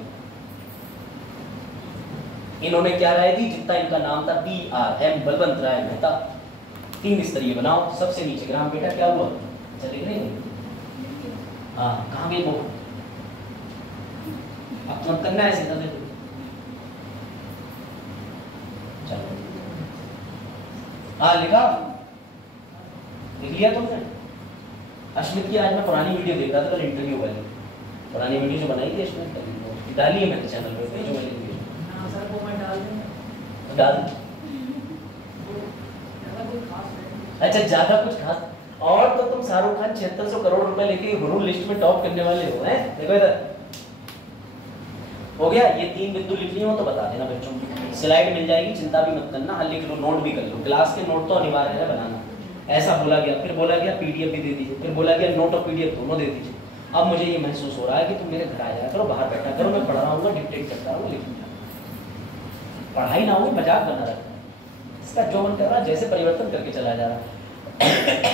इन्होंने क्या राय दी? जितना इनका नाम था BRM बलवंत राय मेहता, 3 स्तरीय बनाओ। सबसे नीचे ग्राम बेटा क्या हुआ? अच्छा लिख रहे हैं, हाँ कहाँ गई वो? अब तुम करना है सीधा, देखो चलो, हाँ लिखा, लिख लिया तुमने? अश्मित की आज मैं पुरानी वीडियो देख रहा था, कल इंटरव्यू वाली पुरानी वीडियो जो बनाई थी अश्मित, डाली है मेरे चैनल पे, जो मैंने डाल। अच्छा ज्यादा कुछ खास, और तो तुम शाहरुख खान 7600 करोड़ रुपए लेके गुरु लिस्ट में टॉप करने वाले हो, हैं? देखो इधर हो गया। ये 3 बिंदु लिखनी हो तो बता देना बच्चों को, स्लाइड मिल जाएगी, चिंता भी मत करना, हल लिख लो, नोट भी कर लो। क्लास के नोट तो अनिवार्य है बनाना। ऐसा बोला गया, फिर बोला गया पीडीएफ भी दे दीजिए, फिर बोला गया नोट और पीडीएफ दोनों दे दीजिए। अब मुझे ये महसूस हो रहा है कि तुम मेरे घर आ जाया करो, बाहर बैठा करो, मैं पढ़ रहा हूँ, डिक्टेट करता हूँ, लिखूंगा। पढ़ाई ना हो, मजाक बना रखा है, इसका जो मन कर रहा है जैसे परिवर्तन करके चला जा रहा है।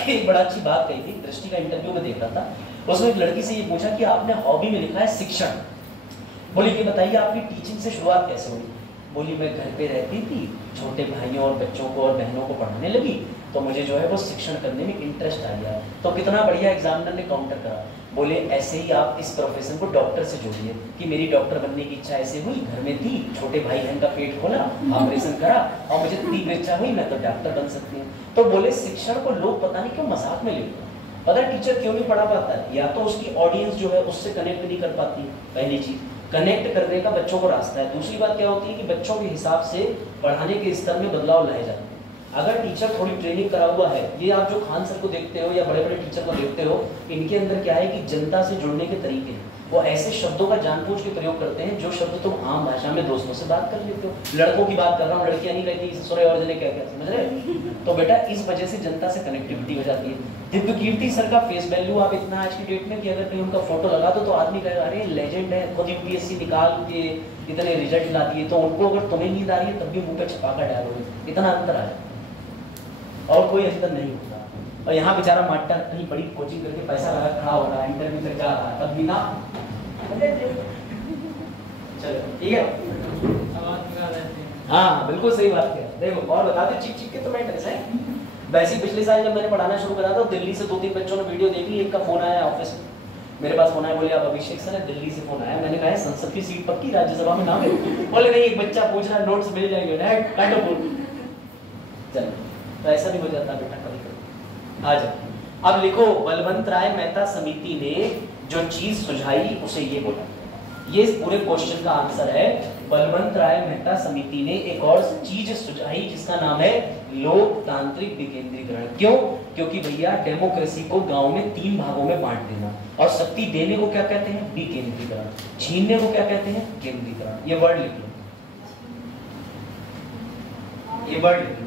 एक बड़ा अच्छी बात कही थी, दृष्टि का इंटरव्यू में देख रहा था, उसमें एक लड़की से ये पूछा कि आपने हॉबी में लिखा है शिक्षण, बोली कि बताइए आपकी टीचिंग से शुरुआत कैसे हुई? बोली मैं घर पे रहती थी, छोटे भाइयों और बच्चों को और बहनों को पढ़ाने लगी, तो मुझे जो है वो शिक्षण करने में इंटरेस्ट आ गया। तो कितना बढ़िया एग्जामिनर ने काउंटर करा, बोले ऐसे ही आप इस प्रोफेशन को डॉक्टर से जोड़िए कि मेरी डॉक्टर बनने की इच्छा ऐसे हुई, घर में थी, छोटे भाई बहन का पेट खोला, ऑपरेशन करा और मुझे तीव्र इच्छा हुई मैं तो डॉक्टर बन सकती हूँ। तो बोले शिक्षण को लोग पता नहीं क्यों मजाक में लेते हैं। पता है टीचर क्यों नहीं पढ़ा पाता है? या तो उसकी ऑडियंस जो है उससे कनेक्ट नहीं कर पाती, पहली चीज, कनेक्ट करने का बच्चों को रास्ता है। दूसरी बात क्या होती है कि बच्चों के हिसाब से पढ़ाने के स्तर में बदलाव लाए जाते हैं। अगर टीचर थोड़ी ट्रेनिंग करा हुआ है, ये आप जो खान सर को देखते हो या बड़े बड़े टीचर को देखते हो, इनके अंदर क्या है कि जनता से जुड़ने के तरीके हैं। वो ऐसे शब्दों का जानबूझ के प्रयोग करते हैं जो शब्द तुम आम भाषा में दोस्तों से बात कर लेते हो। लड़कों की बात कर रहा हूँ, लड़कियां नहीं कहती ससुरे और जने क्या क्या, समझ रहे? तो बेटा इस वजह से जनता से कनेक्टिविटी हो जाती है। दिव्य कीर्ति सर का फेस वैल्यू आप इतना आज की डेट में कि अगर कहीं उनका फोटो लगा दो तो आदमी कहेगा अरे लेजेंड है, खुद यूपीएससी निकाल के इतने रिजल्ट लाती है। तो उनको अगर तुम्हें नींद आ रही है तब भी मुंह पे छपाका डालोगे, इतना अंतर आ जाए और कोई अंतर नहीं होता। और यहाँ बेचारा मास्टर कहीं बड़ी कोचिंग करके पैसा लगा खड़ा हो रहा है, इंटरव्यू तक जा रहा है, तब भी ना। चलो ठीक है, हाँ बिल्कुल सही बात है। देखो और बता दो चिक चिक के तो मैं है। वैसे ही पिछले साल जब मैंने पढ़ाना शुरू करा था दिल्ली से 2-3 बच्चों ने वीडियो देखी, एक का फोन आया ऑफिस में, मेरे पास फोन आया, बोले आप अभिषेक सर है, दिल्ली से फोन आया। मैंने कहा संसद की सीट पक्की, राज्यसभा में नाम है? बोले नहीं, एक बच्चा पूछ रहा नोट्स मिल जाएंगे। चलो तो ऐसा भी हो जाता बेटा कभी कभी। आ जाओ अब लिखो, बलवंत राय मेहता समिति ने जो चीज सुझाई उसे ये बोला। ये पूरे क्वेश्चन का आंसर है, बलवंत राय मेहता समिति ने एक और चीज सुझाई जिसका नाम है लोकतांत्रिक विकेंद्रीकरण। क्यों? क्योंकि भैया डेमोक्रेसी को गांव में 3 भागों में बांट देना, और शक्ति देने को क्या कहते हैं? विकेंद्रीकरण, छीनने को क्या कहते हैं? केंद्रीकरण। ये वर्ड लिख लो, ये वर्ड लिख लो,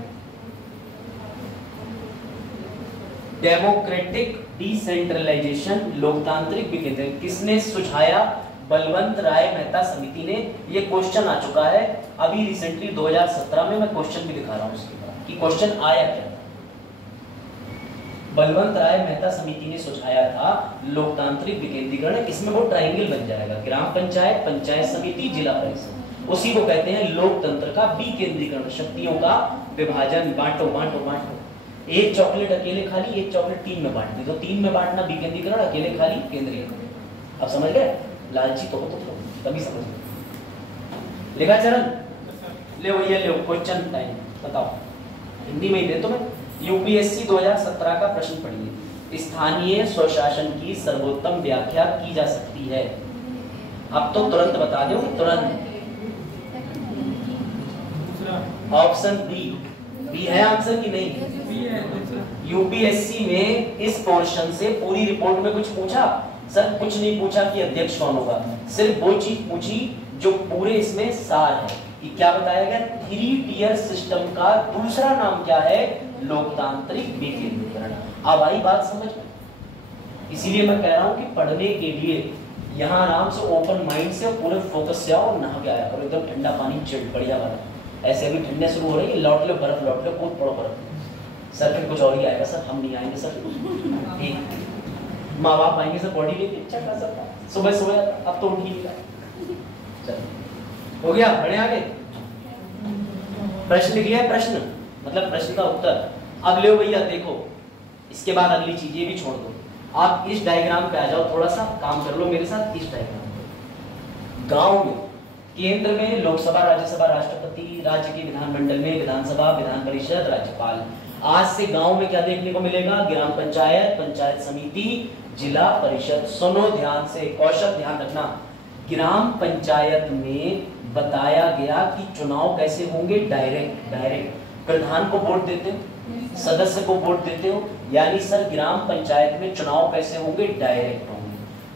डेमोक्रेटिक डिसेंट्रलाइजेशन, लोकतांत्रिक विकेंद्रीकरण। किसने सुझाया? बलवंत राय मेहता समिति ने। ये क्वेश्चन आ चुका है अभी रिसेंटली 2017 में, मैं क्वेश्चन भी दिखा रहा हूं उसके बाद कि क्वेश्चन आया क्या। बलवंत राय मेहता समिति ने सुझाया था लोकतांत्रिक विकेंद्रीकरण। इसमें वो ट्रायंगल बन जाएगा, ग्राम पंचायत, पंचायत समिति, जिला परिषद। उसी को कहते हैं लोकतंत्र का विकेंद्रीकरण, शक्तियों का विभाजन, बांटो बांटो बांटो। एक चॉकलेट अकेले खाली, एक चॉकलेट 3 में बांट दी, तो 3 में बांटना विकेंद्रीकरण, अकेले खाली केंद्रीकरण। अब समझ गए? लालची तो हो तो तभी समझ गए। लिखा चरण? ले भैया ले क्वेश्चन टाइम बताओ, हिंदी में ही दे तो मैं। यूपीएससी 2017 का प्रश्न पढ़िए, स्थानीय स्वशासन की सर्वोत्तम व्याख्या की जा सकती है। अब तो तुरंत बता दो, तुरंत। ऑप्शन बी है आंसर की नहीं? यूपीएससी में इस पोर्शन से पूरी रिपोर्ट में कुछ पूछा? सर कुछ नहीं पूछा कि अध्यक्ष कौन होगा, सिर्फ वो चीज पूछी जो पूरे इसमें सार है कि क्या बताया गया, 3 टियर सिस्टम का दूसरा नाम क्या है? लोकतांत्रिक विकेंद्रीकरण। अब आई बात समझ में? इसीलिए मैं कह रहा हूं कि पढ़ने के लिए यहाँ आराम से ओपन माइंड से पूरे फोकस से आओ, नहा के आया करो, एकदम ठंडा पानी चिल्ड बढ़िया वाला। ऐसे अभी ठंडे शुरू हो रही है, लौट लो बर्फ, लौट लो कूद पड़ो बर्फ। सर फिर कुछ और ही आएगा सर, हम नहीं आएंगे सर। ठीक, माँ बाप आएंगे सर, बॉडी लेके अच्छा खासा सुबह सुबह, अब तो उठ ही नहीं रहा। चलो हो गया, बढ़े आगे। प्रश्न लिख लिया, प्रश्न मतलब प्रश्न का उत्तर। अब ले भैया देखो, इसके बाद अगली चीज ये भी छोड़ दो, आप इस डायग्राम पे आ जाओ, थोड़ा सा काम कर लो मेरे साथ इस डायग्राम पे। गांव में केंद्र में लोकसभा, राज्यसभा, राष्ट्रपति, राज्य के विधानमंडल में विधानसभा, विधान परिषद, राज्यपाल। आज से गांव में क्या देखने को मिलेगा? ग्राम पंचायत, पंचायत समिति, जिला परिषद। सुनो ध्यान से, कौशल ध्यान रखना। ग्राम पंचायत में बताया गया कि चुनाव कैसे होंगे? डायरेक्ट। प्रधान को वोट देते हो, सदस्य को वोट देते हो, यानी सर ग्राम पंचायत में चुनाव कैसे होंगे? डायरेक्ट होंगे।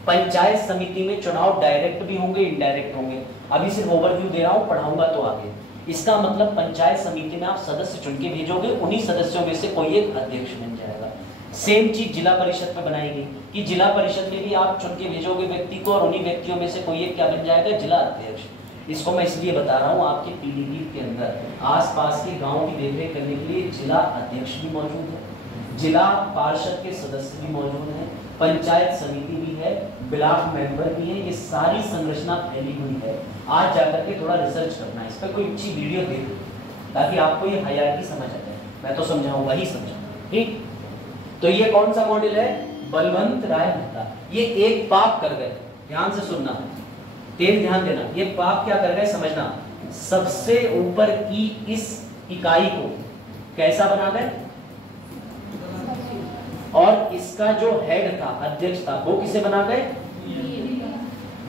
पंचायत समिति में चुनाव डायरेक्ट भी होंगे, इनडायरेक्ट होंगे। अभी सिर्फ ओवरव्यू दे रहा हूं, पढ़ाऊंगा तो आगे। इसका मतलब पंचायत समिति में आप सदस्य चुन के भेजोगे, उन्हीं सदस्यों में से कोई एक अध्यक्ष बन जाएगा। सेम चीज जिला परिषद में बनाएगी कि जिला परिषद में भी आप चुन के भेजोगे व्यक्ति को, और उन्हीं व्यक्तियों में से कोई एक क्या बन जाएगा? जिला अध्यक्ष। इसको मैं इसलिए बता रहा हूँ, आपके पीलीभीत के अंदर आसपास के गांव की देखरेख करने के लिए जिला अध्यक्ष भी मौजूद है, जिला पार्षद के सदस्य भी मौजूद हैं, पंचायत समिति भी है, ब्लॉक मेंबर भी है। ये सारी संरचना फैली हुई है। आज जाकर के थोड़ा रिसर्च करना है, इस पर कोई अच्छी वीडियो देखो ताकि आपको ये हायरार्की समझ आ जाए। मैं तो समझाऊंगा ही समझाऊंगा, ठीक। तो ये कौन सा मॉडल है? बलवंत राय मेहता। ये एक पाप कर गए, ध्यान से सुनना, तेज ध्यान देना। ये पाप क्या कर गए समझना, सबसे ऊपर की इस इकाई को कैसा बना गए, और इसका जो हेड था, अध्यक्ष था, वो किसे बना गए?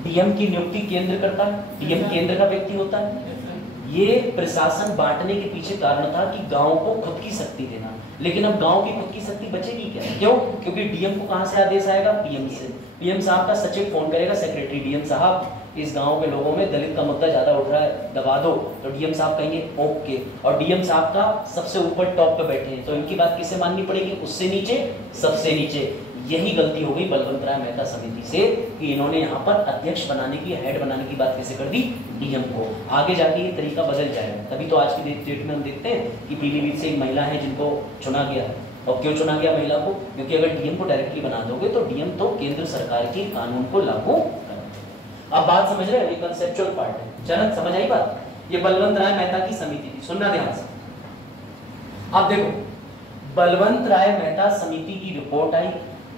डीएम की नियुक्ति केंद्र करता है, डीएम केंद्र का व्यक्ति होता है। ये प्रशासन बांटने के पीछे कारण था कि गांव को खुद की शक्ति देना। लेकिन अब गांव की खुद की शक्ति बचेगी क्या? क्यों? क्योंकि डीएम को कहां से आदेश आएगा? पीएम से। पीएम साहब का सचिव फोन करेगा सेक्रेटरी, डीएम साहब इस गांव के लोगों में दलित का मुद्दा ज्यादा उठ रहा है, दबा दो। तो डीएम साहब कहेंगे ओके, और डीएम साहब का सबसे ऊपर टॉप पे बैठे हैं, तो इनकी बात किसे माननी पड़ेगी? उससे नीचे, सबसे नीचे। यही गलती हो गई बलवंत राय मेहता समिति से कि इन्होंने यहाँ पर अध्यक्ष बनाने की, हेड बनाने की बात कैसे कर दी? डीएम को। आगे जाके ये तरीका बदल जाएगा। तभी तो आज की डेट में हम देखते हैं कि पीलीभीत से एक महिला है जिनको चुना गया। और क्यों चुना गया महिला को? क्योंकि अगर डीएम को डायरेक्टली बना दोगे तो डीएम तो केंद्र सरकार के कानून को लागू कर। अब बात समझ रहे हो? ये कंसेप्चुअल पार्ट है। चरण समझ आई बात? ये बलवंत राय मेहता की समिति थी, सुनना ध्यान से। अब देखो, बलवंत राय मेहता समिति की रिपोर्ट आई,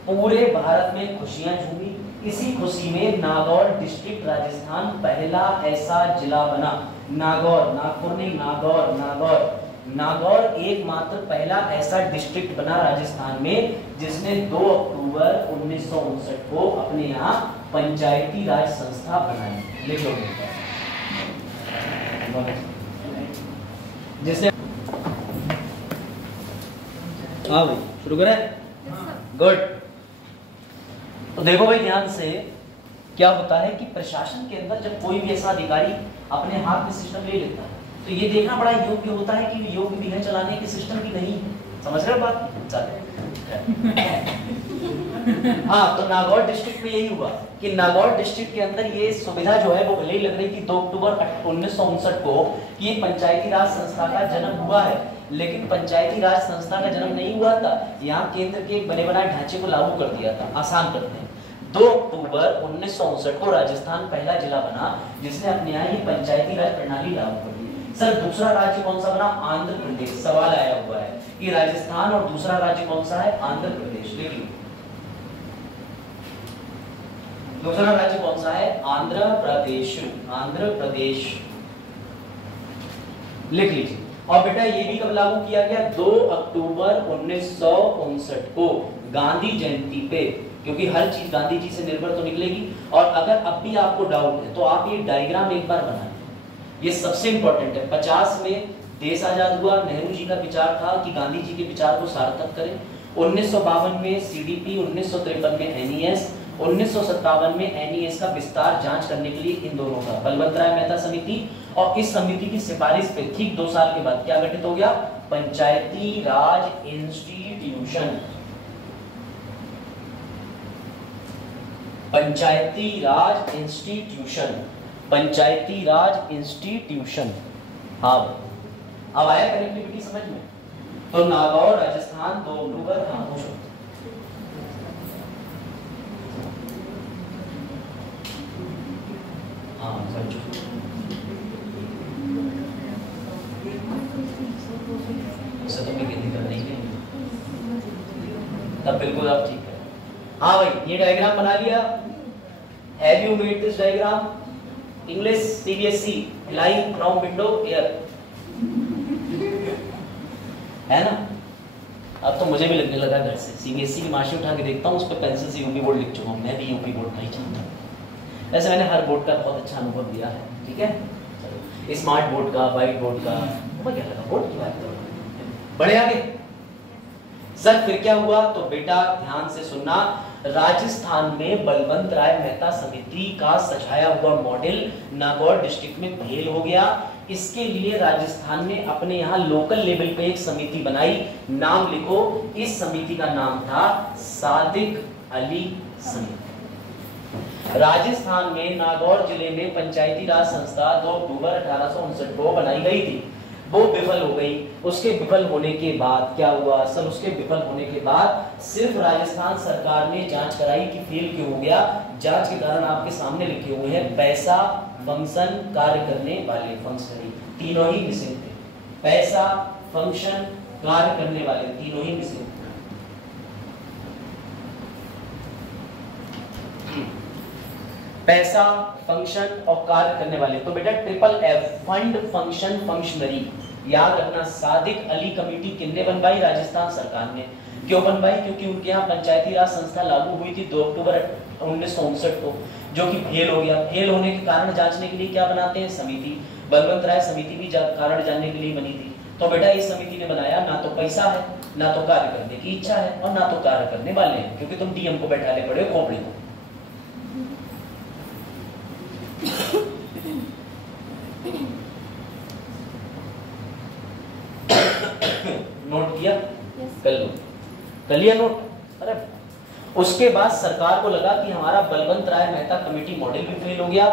पूरे भारत में खुशियां झूमी। इसी खुशी में नागौर डिस्ट्रिक्ट राजस्थान पहला ऐसा जिला बना। नागौर, नागपुर नहीं, नागौर, नागौर, नागौर एकमात्र पहला ऐसा डिस्ट्रिक्ट बना राजस्थान में जिसने 2 अक्टूबर 1959 को अपने यहाँ पंचायती राज संस्था बनाई। लिख लो जिसने। हाँ भाई शुरू करें? गुड। तो देखो भाई ध्यान से, क्या होता है कि प्रशासन के अंदर जब कोई भी ऐसा अधिकारी अपने हाथ में सिस्टम ले लेता है तो ये देखना बड़ा योग्य होता है कि योग्य भी है चलाने के सिस्टम की नहीं। समझ रहे हो बात? हाँ, तो नागौर डिस्ट्रिक्ट में यही हुआ कि नागौर डिस्ट्रिक्ट के अंदर ये सुविधा जो है वो भले ही लग रही थी 2 अक्टूबर 1959 को कि ये पंचायती राज संस्था का जन्म हुआ है, लेकिन पंचायती राज संस्था का जन्म नहीं हुआ था। यहाँ केंद्र के बने बनाए ढांचे को लागू कर दिया था। आसान करते हैं, 2 अक्टूबर 1959 को राजस्थान पहला जिला बना जिसने अपने यहाँ ये पंचायती राज प्रणाली लागू कर दी। सर दूसरा राज्य कौन सा बना? आंध्र प्रदेश। सवाल आया हुआ है कि राजस्थान और दूसरा राज्य कौन सा है? आंध्र प्रदेश। लिख लो, दूसरा राज्य कौन सा है? आंध्र प्रदेश। आंध्र प्रदेश लिख लीजिए। और बेटा ये भी कब लागू किया गया? 2 अक्टूबर 1959 को, गांधी जयंती पे, क्योंकि हर चीज गांधी जी से निर्भर तो निकलेगी। और अगर अब भी आपको डाउट है तो आप ये डायग्राम एक बार बनाएं, ये सबसे इंपॉर्टेंट है। 50 में देश आजाद हुआ, नेहरू जी का विचार था कि गांधी जी के विचार को सार्थक करें। 1952 में सीडीपी, 1953 में एनईएस, 1957 में एनईएस का विस्तार जांच करने के लिए इन दोनों का बलवंत राय मेहता समिति, और इस समिति की सिफारिश पे ठीक 2 साल के बाद क्या गठित हो गया? पंचायती राज इंस्टीट्यूशन। पंचायती राज इंस्टीट्यूशन, पंचायती राज इंस्टीट्यूशन। हाँ, अब आया कनेक्टिविटी समझ में? तो नागौर राजस्थान 2 अक्टूबर खामोश। हाँ समझो, उसे तो गिनती कर नहीं है तब बिल्कुल आप ठीक है। हाँ भाई, ये डायग्राम बना लिया। Have you made this diagram? English CBSE flying from window air, है ना? अब तो मुझे भी लगने लगा घर से सीबीएसई की मार्कशीट उठा के देखता हूँ, उस पर पेंसिल से यूपी बोर्ड लिख चुका हूँ। मैं भी यूपी बोर्ड का ही चाहता हूँ। वैसे मैंने हर बोर्ड का बहुत अच्छा अनुभव लिया है, ठीक है? स्मार्ट बोर्ड का, व्हाइट बोर्ड का, वो क्या लगा बोर्ड की बात करो। बढ़े आगे। सर फिर क्या हुआ? तो बेटा ध्यान से सुनना, राजस्थान में बलवंत राय मेहता समिति का सजाया हुआ मॉडल नागौर डिस्ट्रिक्ट में फेल हो गया। इसके लिए राजस्थान ने अपने यहाँ लोकल लेवल पे एक समिति बनाई। नाम लिखो, इस समिति का नाम था सादिक अली समिति। राजस्थान में नागौर जिले में पंचायती राज संस्था 2 अक्टूबर 1859 को बनाई गई थी। वो विफल हो गई। उसके विफल होने के बाद क्या हुआ? सर उसके विफल होने के बाद सिर्फ राजस्थान सरकार ने जांच कराई कि फेल क्यों हो गया। जांच के कारण आपके सामने लिखे हुए हैं पैसा, फंक्शन, कार्य करने वाले, फंक्शनरी, तीनों ही मिसिंग थे। पैसा, फंक्शन, कार्य करने वाले, तीनों ही मिसिंग थे। पैसा, फंक्शन और कार्य करने वाले। तो बेटा triple F, fund, function, functionary, याद रखना। सादिक अली कमेटी किसने बनवाई? राजस्थान सरकार ने। क्यों बनवाई? क्योंकि उनके यहाँ पंचायती राज संस्था लागू हुई थी 2 अक्टूबर 1959 को, जो कि फेल हो गया। फेल होने के कारण जांचने के लिए क्या बनाते हैं? समिति। बलवंत राय समिति भी कारण जानने के लिए बनी थी। तो बेटा इस समिति ने बनाया, ना तो पैसा है, ना तो कार्य करने की इच्छा है, और ना तो कार्य करने वाले हैं, क्योंकि तुम डीएम को बैठा ले पड़े हो खोपड़ी को। नोट किया? कर लो, कर लिया नोट? अरे उसके बाद सरकार को लगा कि हमारा बलवंत राय मेहता कमेटी मॉडल भी फेल हो गया,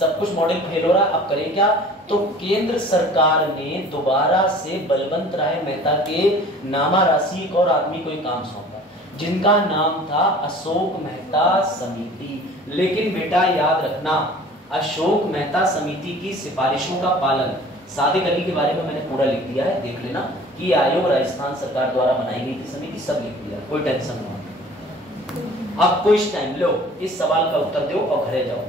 सब कुछ मॉडल फेल हो रहा, अब करें क्या? तो केंद्र सरकार ने दोबारा से बलवंत राय मेहता के नामा राशि एक और आदमी को एक काम सौंपा, जिनका नाम था अशोक मेहता समिति। लेकिन बेटा याद रखना, अशोक मेहता समिति की सिफारिशों का पालन, सादिक अली के बारे में मैंने पूरा लिख दिया है, देख लेना कि आयोग राजस्थान सरकार द्वारा बनाई गई थी समिति, सब लिख दिया, कोई टेंशन नहीं। अब कुछ टाइम लो, इस सवाल का उत्तर दो और घरे जाओ।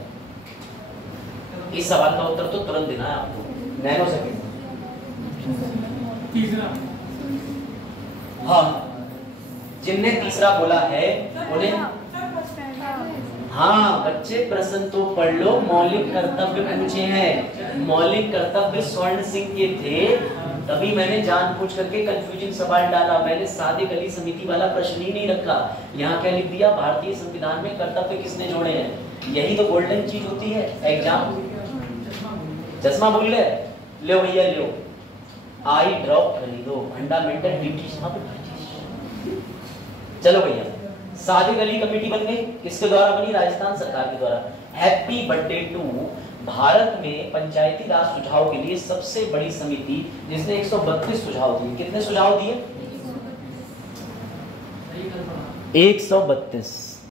इस सवाल का उत्तर तो तुरंत देना है आपको, नैनो सेकंड। तीसरा, हाँ, जिनने तीसरा बोला है उन्हें, हाँ बच्चे प्रश्न तो पढ़ लो। मौलिक कर्तव्य पूछे हैं, मौलिक कर्तव्य स्वर्ण सिंह के थे, तभी मैंने जानबूझ करके कंफ्यूजिंग सवाल डाला। मैंने सादिक अली समिति वाला प्रश्न ही नहीं रखा। यहाँ क्या लिख दिया? भारतीय संविधान में कर्तव्य किसने जोड़े हैं? यही तो गोल्डन चीज होती है एग्जाम। चश्मा भूल गए? लो भैया लो, आई ड्रॉप खरीदो, फंडामेंटल ड्यूटीज। चलो भैया, सादिक अली कमेटी बन गई, किसके द्वारा बनी? राजस्थान सरकार के द्वारा। हैप्पी बर्थडे टू भारत में पंचायती राज सुझाव के लिए सबसे बड़ी समिति, जिसने 132 सुझाव दिए। कितने सुझाव दिए? 132।